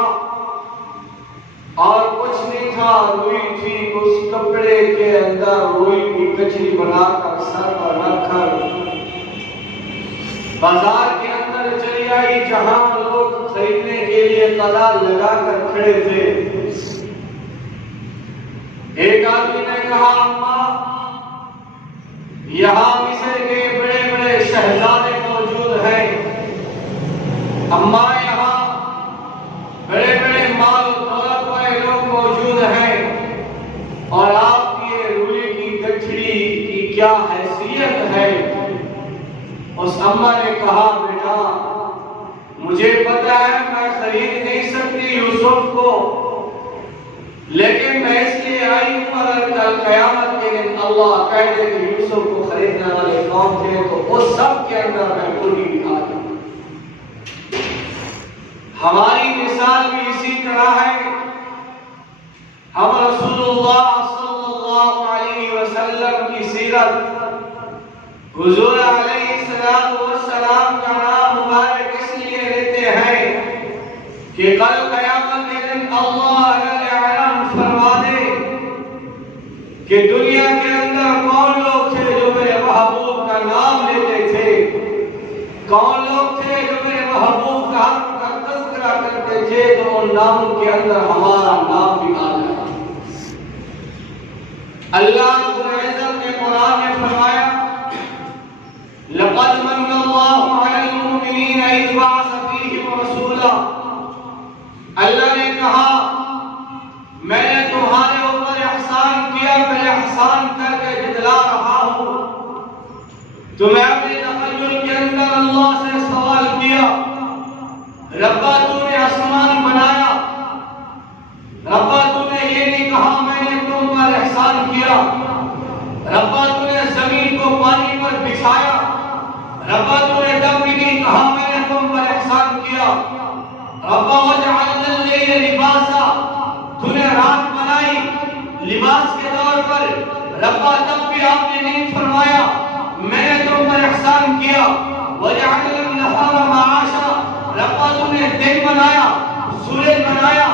اور کچھ نہیں تھا، روئی تھی، اس کپڑے کے اندر روئی کی کچری بنا کر سر پر رکھ کر بازار کے اندر چلی آئی جہاں لوگ خریدنے کے لیے قطار لگا کر کھڑے تھے. ایک آدمی نے کہا، اماں یہاں مصر کے بڑے بڑے شہزادے موجود ہیں، اماں یہاں بڑے بڑے مال و دولت والے لوگ موجود ہیں، اور آپ کی روئی کی گٹھڑی کی کیا حیثیت ہے؟ اس اماں نے کہا، بیٹا مجھے پتا ہے میں خرید نہیں سکتی یوسف کو، لیکن میں اس لیے آئی ہوں اگر کل قیامت کے دن اللہ کہہ دے کہ یوسف کو خریدنے والے کون تھے تو اس سب کے اندر میں پوری آ جاؤں. ہماری مثال بھی اسی طرح ہے. ہم رسول اللہ صلی اللہ علیہ وسلم کی سیرت، حضور علیہ السلام کا نام مبارک اس لیے لیتے ہیں کہ کل قیامت کے دن اللہ اعلان فرما دے کہ دنیا کے اندر کون لوگ تھے جو میرے محبوب کا نام لیتے تھے، کون لوگ تھے جو میرے محبوب کا تذکرہ سوچے تو ان ناموں کے اندر ہمارا نام بھی آ جائے۔ اللہ رب العزت نے قرآن میں فرمایا لقد من اللہ علی المؤمنین اذ بعث فیہم رسولا، اللہ نے کہا میں نے تمہارے اوپر احسان کیا، میں احسان کر کے جتلا رہا ہوں۔ تو میں اپنے تخیل کے اندر اللہ سے سوال کیا، ربا تو نے آسمان بنایا، ربا تو نے یہ نہیں کہا میں نے تم پر احسان کیا، ربا تو نے زمین کو پانی پر بچھایا، ربا تو نے تب بھی نہیں کہا میں نے تم پر احسان کیا، ربا وجعلنا اللیل لباسا، تو نے رات بنائی لباس کے طور پر، ربا تب بھی آپ نے نہیں فرمایا میں نے تم پر احسان کیا، وجعلنا النہار معاشا، ربا تو نے دن بنایا، سورج بنایا،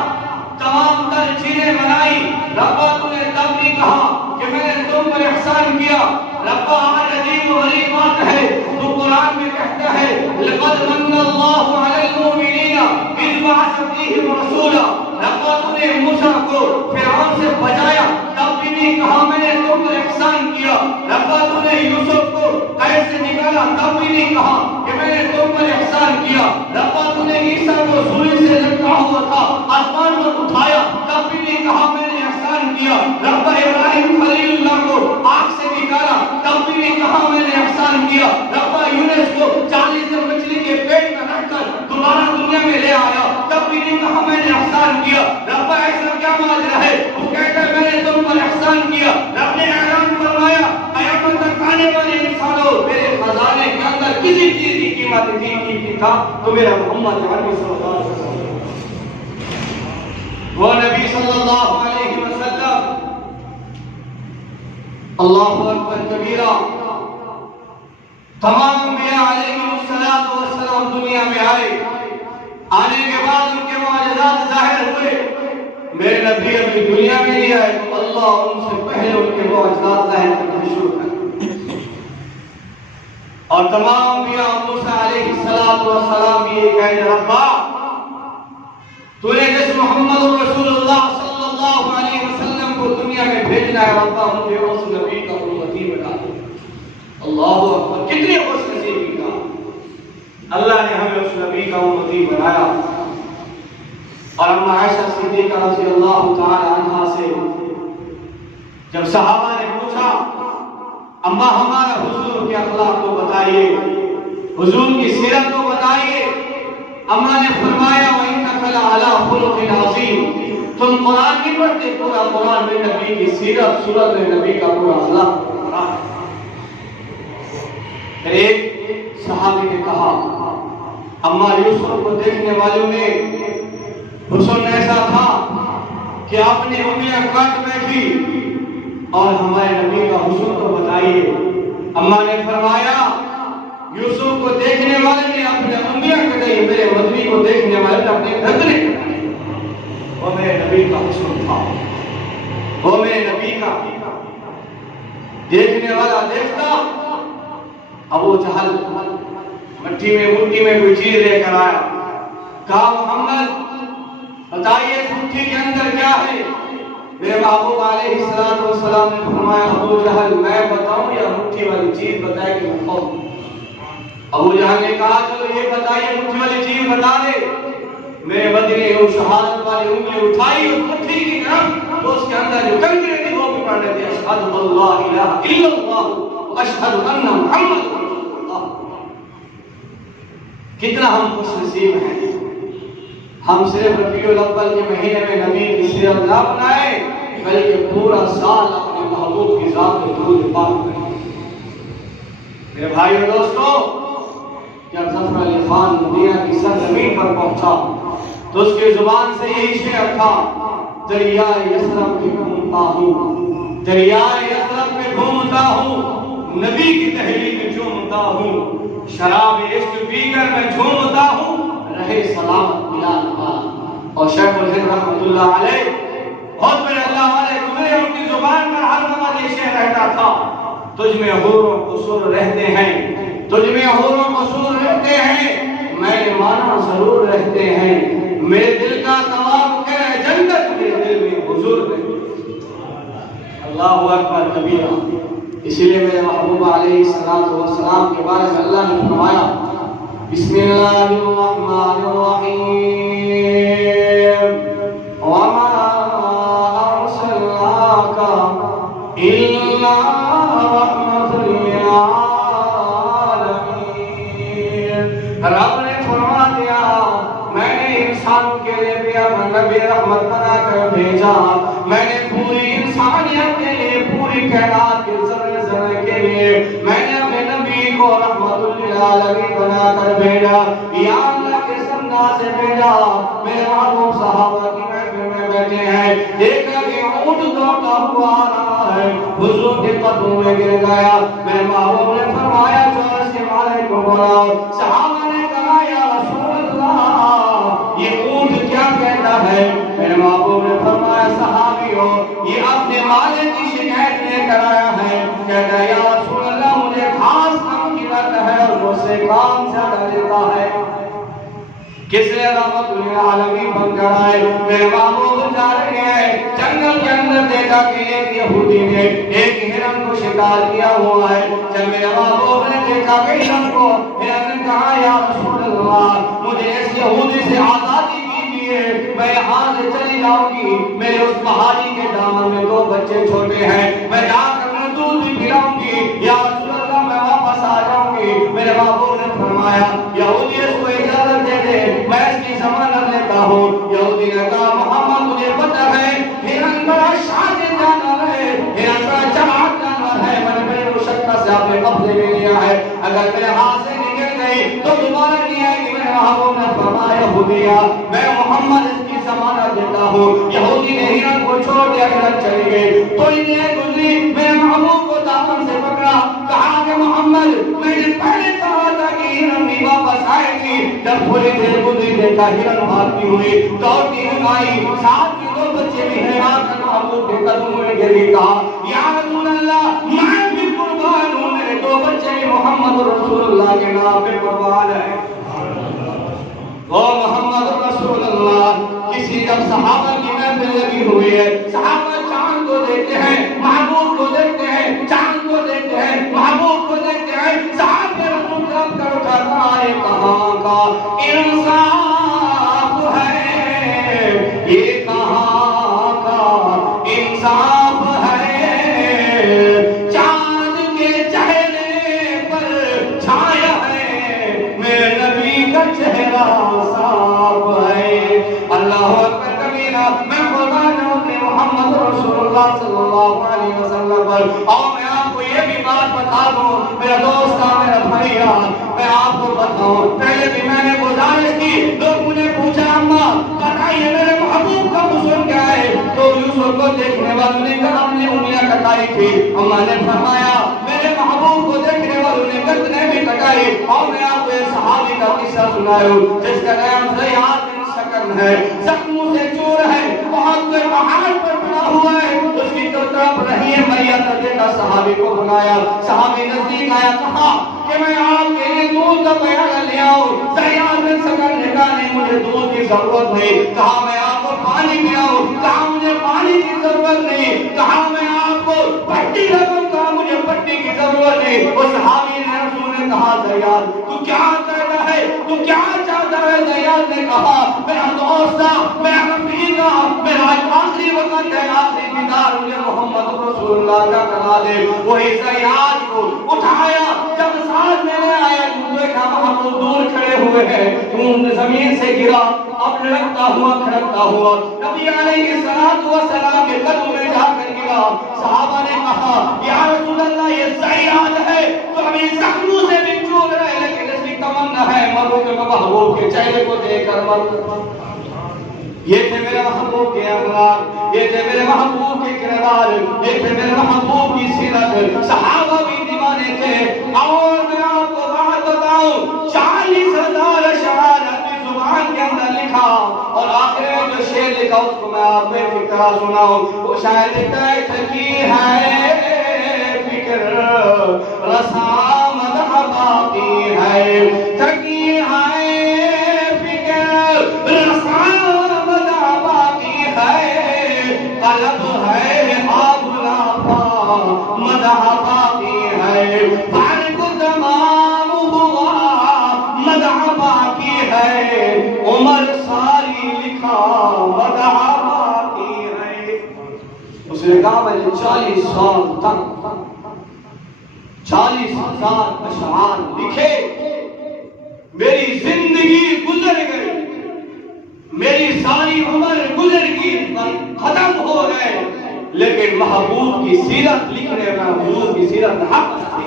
تمام تر چیزیں بنائی، ربا تو نے تب نہیں کہا کہ میں نے تم پر احسان کیا۔ ربا آج عجیب و غریب بات ہے، تو قرآن میں کہتا ہے لقد من اللہ علی المؤمنین اذ بعث فیہم رسولا، ربا تو نے موسیٰ کو فرعون سے بچایا، تب بھی نہیں کہا میں نے تم پر احسان کیا، ربا تو نے یوسف کو قید سے نکالا، تب بھی نہیں کہا کہ میں نے تم پر احسان کیا، ربا تو نے عیسیٰ کو سولی سے لٹکا ہوا تھا آسمان پر اٹھایا، تب بھی نہیں کہا میں نے احسان کیا، ربا ابراہیم خلیل اللہ کو آگ سے نکالا، تب بھی نہیں کہا میں نے احسان کیا، ربا یونس کو 40 مچھلی کے پیٹ میں رکھ کر دوبارہ دنیا میں لے آیا، تب بھی نہیں کہا میں نے احسان کیا، ربا ایسا کیا ماجرا ہے، وہ کہتا ہے میں نے تم پر احسان کیا۔ رب نے اعلان فرمایا قیامت تک آنے والے انسانوں میرے خزانے کے اندر کسی چیز کی قیمت نہیں تھا تو میرا محمد عربی صلی اللہ علیہ وسلم، وہ نبی صلی اللہ علیہ وسلم، اللہ اکبر کبیرہ، تمام انبیاء علیہ السلام دنیا میں آئے، آنے کے بعد ان کے معجزات ظاہر ہوئے، میرے نبی ابھی دنیا میں نہیں آئے تو اللہ ان سے پہلے ان کے معجزات ظاہر کرنا شروع کر، اور تمام انبیاء موسیٰ علیہ السلام بھی یہ کہے ربا تو نے جس محمد رسول اللہ صلی اللہ علیہ وسلم کو دنیا میں بھیجنا ہے، ربا مجھے اس نبی کا امتی بنا دو۔ اللہ اکبر، کتنی خوش نصیبی کا اللہ نے ہمیں اس نبی کا امتی بنایا۔ اور اما عائشہ صدیقہ رضی اللہ تعالی عنہا سے جب صحابہ نے پوچھا اما ہمارا حضور کے اخلاق کو بتائیے، حضور کی سیرت کو بتائیے، اما نے فرمایا وَإِنَّكَ لَعَلَىٰ خُلُقٍ عَظِيمٍ، تم قرآن نہیں پڑھتے، پورا قرآن میں نبی کی سیرت، سورت میں نبی کا پورا اخلاق پڑھا ہے۔ پھر ایک صحابی نے کہا اما یوسف کو دیکھنے والوں میں حسن ایسا تھا کہ اپنی انگلیاں کاٹ بیٹھی، اور ہمارے نبی کا حسن تو بتائیے۔ اما نے فرمایا یوسف کو دیکھنے والے نے اپنے انگلیاں کٹائی، میرے مدنی کو دیکھنے والے نے اپنے گردنے کٹائی، وہ میرے نبی کا حسن تھا، وہ میرے نبی کا دیکھنے والا دیکھتا۔ ابو جہل مٹی میں کوئی چیز لے کر آیا، کہا محمد بتائیے اس مٹھی کے اندر کیا ہے؟ میرے محبوب علیہ السلام نے فرمایا ابو جہل میں بتاؤں یا مٹھی والی چیز بتائے کہ میں کھاؤں؟ ابو جہل نے کہا چلو یہ بتائیے مٹھی والی چیز بتا دے۔ میرے مدنی نے وہ شہادت والی انگلی اٹھائی اس مٹھی کی طرف، تو اس کے اندر جو کنکریاں تھی وہ بھی پڑھ رہے تھے اشہد اللہ الہ الا اللہ واشہد ان محمد رسول اللہ۔ کتنا ہم خوش نصیب ہیں، ہم صرف ربیع الاول کے مہینے میں نبی کی سیرت نہ اپنائیں بلکہ پورا سال اپنے محبوب کی ذات کو درود پاک کریں۔ میرے بھائیو اور دوستو، جب ظفر علی خان مدینہ کی سرزمین پر پہنچا تو اس کی زبان سے یہی شعر تھا دریائے یثرب میں گھومتا ہوں، دریائے یثرب میں گھومتا ہوں، نبی کی تحریک میں جھومتا ہوں، شراب عشق پی کر میں جھومتا ہوں، رہے سلامت بلال خان۔ اور شیخ الہند رحمۃ اللہ علیہ بہت بڑے اللہ والے گزرے، ان کی زبان پر ہر وقت یہ شعر رہتا تھا تجھ میں حور و قصور رہتے ہیں، تجھ میں حور و قصور رہتے ہیں، میں نے مانا ضرور رہتے ہیں، میرے دل کا تواب ہے جنت میرے دل میں حضور ہے۔ اللہ اکبر کبیرہ۔ اسی لیے میرے محبوب علیہ السلام کے بارے میں اللہ نے فرمایا بسم اللہ الرحمن الرحیم وما ارسلناک الا رحمۃ للعالمین۔ رب نے فرما دیا میں نے انسانوں کے لیے بھی نبی رحمت بنا کر بھیجا، میں نے پوری انسانیت کے لیے پوری کائنات کے ذرے ذرے کے لیے میں نے اپنے نبی کو رحمت للعالمین بنا کر بھیجا۔ یا اللہ کس انداز سے بھیجا؟ میرے محبوب صحابہ کی محفل میں بیٹھے ہیں، دیکھا کہ اونٹ دوڑتا ہوا آ رہا ہے، حضور کے قدموں میں گر گیا۔ میرے محبوب نے فرمایا چورس کے مالک کو بلاؤ۔ صحابہ نے کہا یا رسول اللہ یہ اونٹ کیا کہتا ہے؟ میرے محبوب نے فرمایا صحابیوں یہ اپنے مالک کی شکایت لے کر آیا ہے، کہتا ہے یا رسول اللہ مجھے گھاس کم کھلاتا ہے اور مجھ سے کام زیادہ لیتا ہے۔ کس نے رحمت للعالمین بن کر آئے؟ میرے محبوب جا رہے ہیں جنگل کے اندر، دیکھا کہ ایک یہودی نے ایک ہرن کو شکار کیا ہوا ہے۔ جب میرے محبوب نے دیکھا کہ ہرن کو، ہرن نے کہا یا رسول اللہ مجھے اس یہودی سے آزادی دیجیے، میں یہاں سے چلی جاؤں گی، میرے اس پہاڑی کے دامن میں 2 بچے چھوٹے ہیں، میں جا کر میں دودھ بھی پلاؤں گی، یا رسول اللہ میں واپس آ جاؤں گی۔ میرے محبوب نے فرمایا یہودی اس کو اجازت دے دے میں اس کی ضمانت لیتا ہوں۔ یہودی نے کہا محمد مجھے پتہ ہے ہرن بڑا شاطر جانور ہے، ہرن بڑا چلاک جانور ہے، میں نے بڑی مشقت سے اپنے قبضے میں لیا ہے، اگر میرے ہاتھ سے نکل گئی تو دوبارہ نہیں آئے گی۔ میرے محبوب نے فرمایا یہودیا میں محمد اس کی ضمانت دیتا ہوں۔ یہودی نے ہرن کو چھوڑ دیا، ہرن چلی گئی، کوئی دیر گزری، میرے محبوب کو دامن سے پکڑا، کہا کہ محمد میں نے پہلے کہا تھا کہ ہرن نہیں واپس آئے گی۔ جب تھوڑی دیر گزری دیکھا ہرن بھاگتی ہوئی دوڑتی ہوئی آئی، ساتھ میں 2 بچے بھی ہیں، آ کر محبوب کے قدموں میں گر کے کہا یا رسول اللہ میں بھی قربان ہوں، میرے 2 بچے بھی محمد رسول اللہ کے نام پہ قربان ہیں۔ او محمد رسول اللہ، کسی جب صحابہ کی محفل لگی ہوئی ہے، صحابہ چاند کو دیکھتے ہیں، محبوب کو دیکھتے ہیں، چاند کو دیکھتے ہیں، محبوب کو دیکھتے ہیں، صحابہ رسول رب کر اٹھاتا ہے کہاں کا انصاف ہے، یہ کہاں کا انصاف ہے، چاند کے چہرے پر چھایا ہے میرے نبی کا چہرہ صاف ہے۔ اللہ اکبر کبیرہ۔ میں قربان ہوں اپنے محمد رسول اللہ صلی اللہ علیہ وسلم پر، اور میں آپ کو یہ بھی بات بتا دوں میرا دوست میرا بھائی، میں آپ کو بتاؤں پہلے بھی میں نے گزارش کی، لوگ مجھے پوچھا اماں بتائیے میرے محبوب کا غسل کیا ہے، تو یوسف کو دیکھنے والوں نے کہا ہم نے انگلیاں کٹائی تھی، اماں نے فرمایا میرے محبوب کو دیکھنے والوں نے گردنیں بھی کٹائی۔ اور میں آپ کو ایک صحابی کا قصہ سناؤں جس کا نام زیاد بن سکن ہے، زخموں سے چور ہے، بہت سے پہاڑ پر پڑا ہوا ہے، اس کی طرف رہی ہے مریم نے دیکھا صحابی کو بلایا، صحابی نزدیک آیا، کہا کہ میں آپ کے لیے دودھ کا پیالہ لے آؤں۔ زیاد بن سکن نے کہا نہیں مجھے دودھ کی ضرورت نہیں، کہا میں آپ کو پانی پلاؤں، کہا مجھے پانی کی ضرورت نہیں، کہا میں آپ کو پٹی لگاؤں، کہا مجھے پٹی کی ضرورت نہیں۔ اس صحابی نے رسول نے کہا زیاد تو کیا کہتا ہے، تو کیا چاہتا ہے؟ زیاد نے کہا میرا دوست میرا رفیقہ، میرا آخری وقت ہے، آخری دیدار مجھے محمد رسول اللہ کا کرا دے۔ وہی زیاد کو اٹھایا، جب ساتھ میں نے آیا دیکھا محمود دور کھڑے ہوئے ہیں، زمین سے گرا، اب لڑکتا ہوا کھڑکتا ہوا نبی علیہ السلام کے قدموں میں جا کر گرا۔ صحابہ نے کہا یا رسول اللہ یہ زیاد ہے تو ہمیں زخموں سے بھی چور رہے، لیکن اس کی تمنا ہے مروں کے محبوب کے چہرے کو دیکھ کر مر۔ یہ تھے میرے محبوب کے اخلاق، یہ تھے میرے محبوب کے کردار، یہ تھے میرے محبوب کی سیرت۔ صحابہ بھی دیوانے تھے، اور میں آپ کو بات بتاؤں 40,000 اشعار اپنی زبان کے اندر لکھا، اور آخر میں جو شعر لکھا اس کو میں آپ میں فکرہ سناؤں۔ وہ شاید تھکی ہے فکر رسا مدح باقی ہے، تھکی ہے فکر رسا طلب ہے آبنا پا مدح باقی ہے فارغ تمام ہوا مدح باقی ہے عمر ساری لکھا مدح باقی ہے. اس نے کہا میں نے 40 سال تک 40,000 اشعار لکھے، میری زندگی گزر گئی، میری ساری عمر گزر گئی، ختم ہو گئے، لیکن محبوب کی سیرت لکھنے میں حضور کی سیرت حق تھی.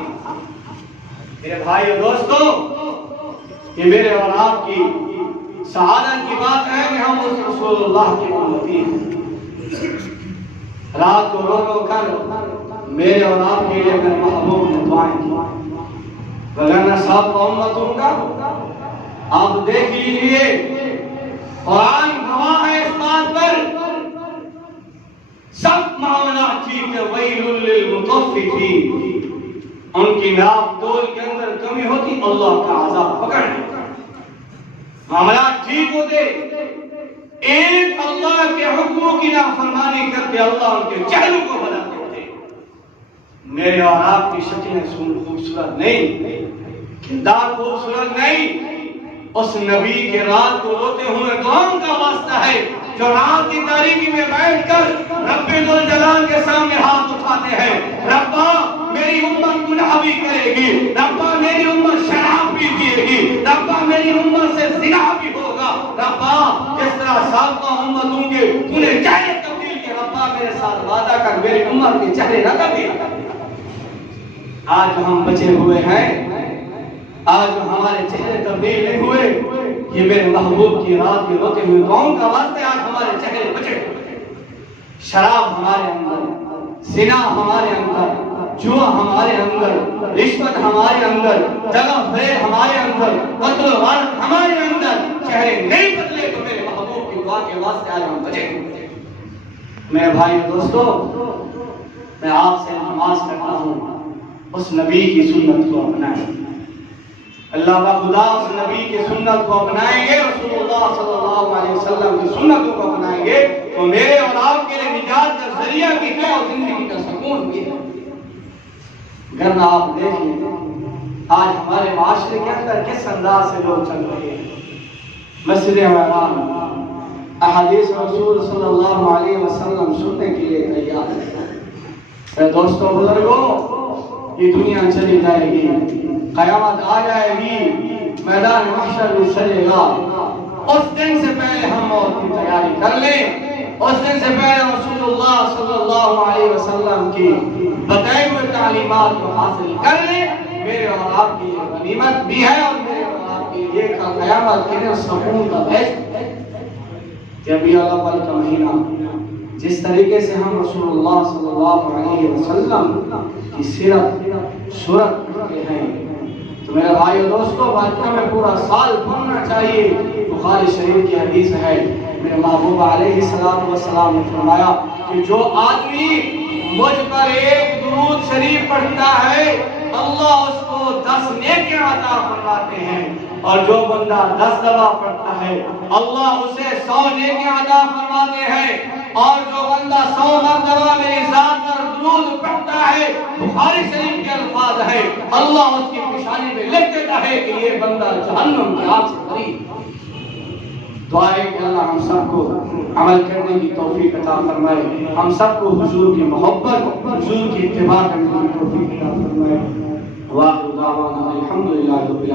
میرے بھائی اور دوستو، یہ میرے اور آپ کی سعادت کی بات ہے کہ ہم اس رسول اللہ کی امتی ہیں. رات کو رو رو کر میرے اور آپ کے لیے اگر محبوب نے دعائیں کی، وگرنہ سب امتوں کا آپ دیکھ لیجئے. قرآن گواہ ہے اس بات پر، سب معاملات ٹھیک ہے. ویل للمطففین، ان کی ناپ تول کے اندر کمی ہوتی اللہ کا عذاب پکڑ لیتا. معاملات ٹھیک ہوتے، ایک اللہ کے حکموں کی نافرمانی کرتے اللہ ان کے چہروں کو بدل دیتے. میرے اور آپ کی شکلیں خوبصورت نہیں، کردار خوبصورت نہیں. اس نبی کے رات کو روتے ہوئے دعاؤں کا واسطہ ہے جو رات کی تاریکی میں بیٹھ کر رب ذوالجلال کے سامنے ہاتھ اٹھاتے ہیں. ربا میری امت گناہ بھی کرے گی، ربا میری امت شراب بھی پیے گی، ربا میری امت سے زنا بھی ہوگا، ربا جس طرح سابقہ امتوں کے تو نے چہرے تبدیل کیے، ربا میرے ساتھ وعدہ کر میری امت کے چہرے نہ تبدیل کر. آج ہم بچے ہوئے ہیں، آج ہمارے چہرے تبدیل نہیں ہوئے، یہ میرے محبوب کی رات کے روتے ہوئے دعاؤں کا واسطے آج ہمارے چہرے بچے ہوئے. شراب ہمارے اندر، زنا ہمارے اندر، جوا ہمارے اندر، رشوت ہمارے اندر، جگہ فریب ہمارے اندر، قتل و غارت ہمارے اندر. چہرے نہیں بدلے تو میرے محبوب کی دعا کے واسطے آج ہم بچے ہوئے. میرے بھائی دوستو، میں آپ سے نماز کرتا ہوں اس نبی کی سنت کو اپنائیں. اللہ کا خدا اس نبی کی سنت کو اپنائیں گے، رسول اللہ صلی اللہ علیہ وسلم کی سنتوں کو اپنائیں گے تو میرے اور آپ کے لیے نجات کا ذریعہ بھی ہے اور زندگی کا سکون بھی ہے. گرنا آپ دیکھ لیں آج ہمارے معاشرے کے اندر کس انداز سے لوگ چل رہے ہیں. مسجد حرام احادیث رسول صلی اللہ علیہ وسلم سننے کے لیے تیار ہے. دوستو بزرگوں، یہ دنیا چلی جائے گی، قیامت آ جائے گی، میدان محشر بھی چلے گا. اس دن سے پہلے ہم موت کی تیاری کر لیں، اس دن سے پہلے رسول اللہ صلی اللہ علیہ وسلم کی بتائے ہوئے تعلیمات کو حاصل کر لیں. میرے اور آپ کی یہ غنیمت بھی ہے اور میرے اور آپ کی یہ قیامت کے دن سکون کا بیشت ہے. جب یہ اول کا مہینہ جس طریقے سے ہم رسول اللہ صلی اللہ علیہ وسلم کی سیرت صورت پڑھتے ہیں تو میرے بھائی اور دوستو، واقعہ میں پورا سال پڑھنا چاہیے. بخاری شریف کی حدیث ہے، میرے محبوب علیہ السلام نے فرمایا کہ جو آدمی مجھ پر ایک درود شریف پڑھتا ہے اللہ اس کو 10 نیکیاں عطا فرماتے ہیں، اور جو بندہ 10 دفعہ پڑھتا ہے اللہ اسے 100 نیکیاں عطا فرماتے ہیں، اور جو بندہ 100 مرتبہ میری ذات پر درود پڑھتا ہے، بخاری شریف کے الفاظ ہے، اللہ اس کی پیشانی میں لکھ دیتا ہے کہ یہ بندہ جہنم کی آگ سے قریب. دعا ہے کہ اللہ ہم سب کو عمل کرنے کی توفیق عطا فرمائے، ہم سب کو حضور کی محبت، حضور کی اتباع کرنے کی توفیق عطا فرمائے. واخر دعوانا الحمدللہ رب العالمین.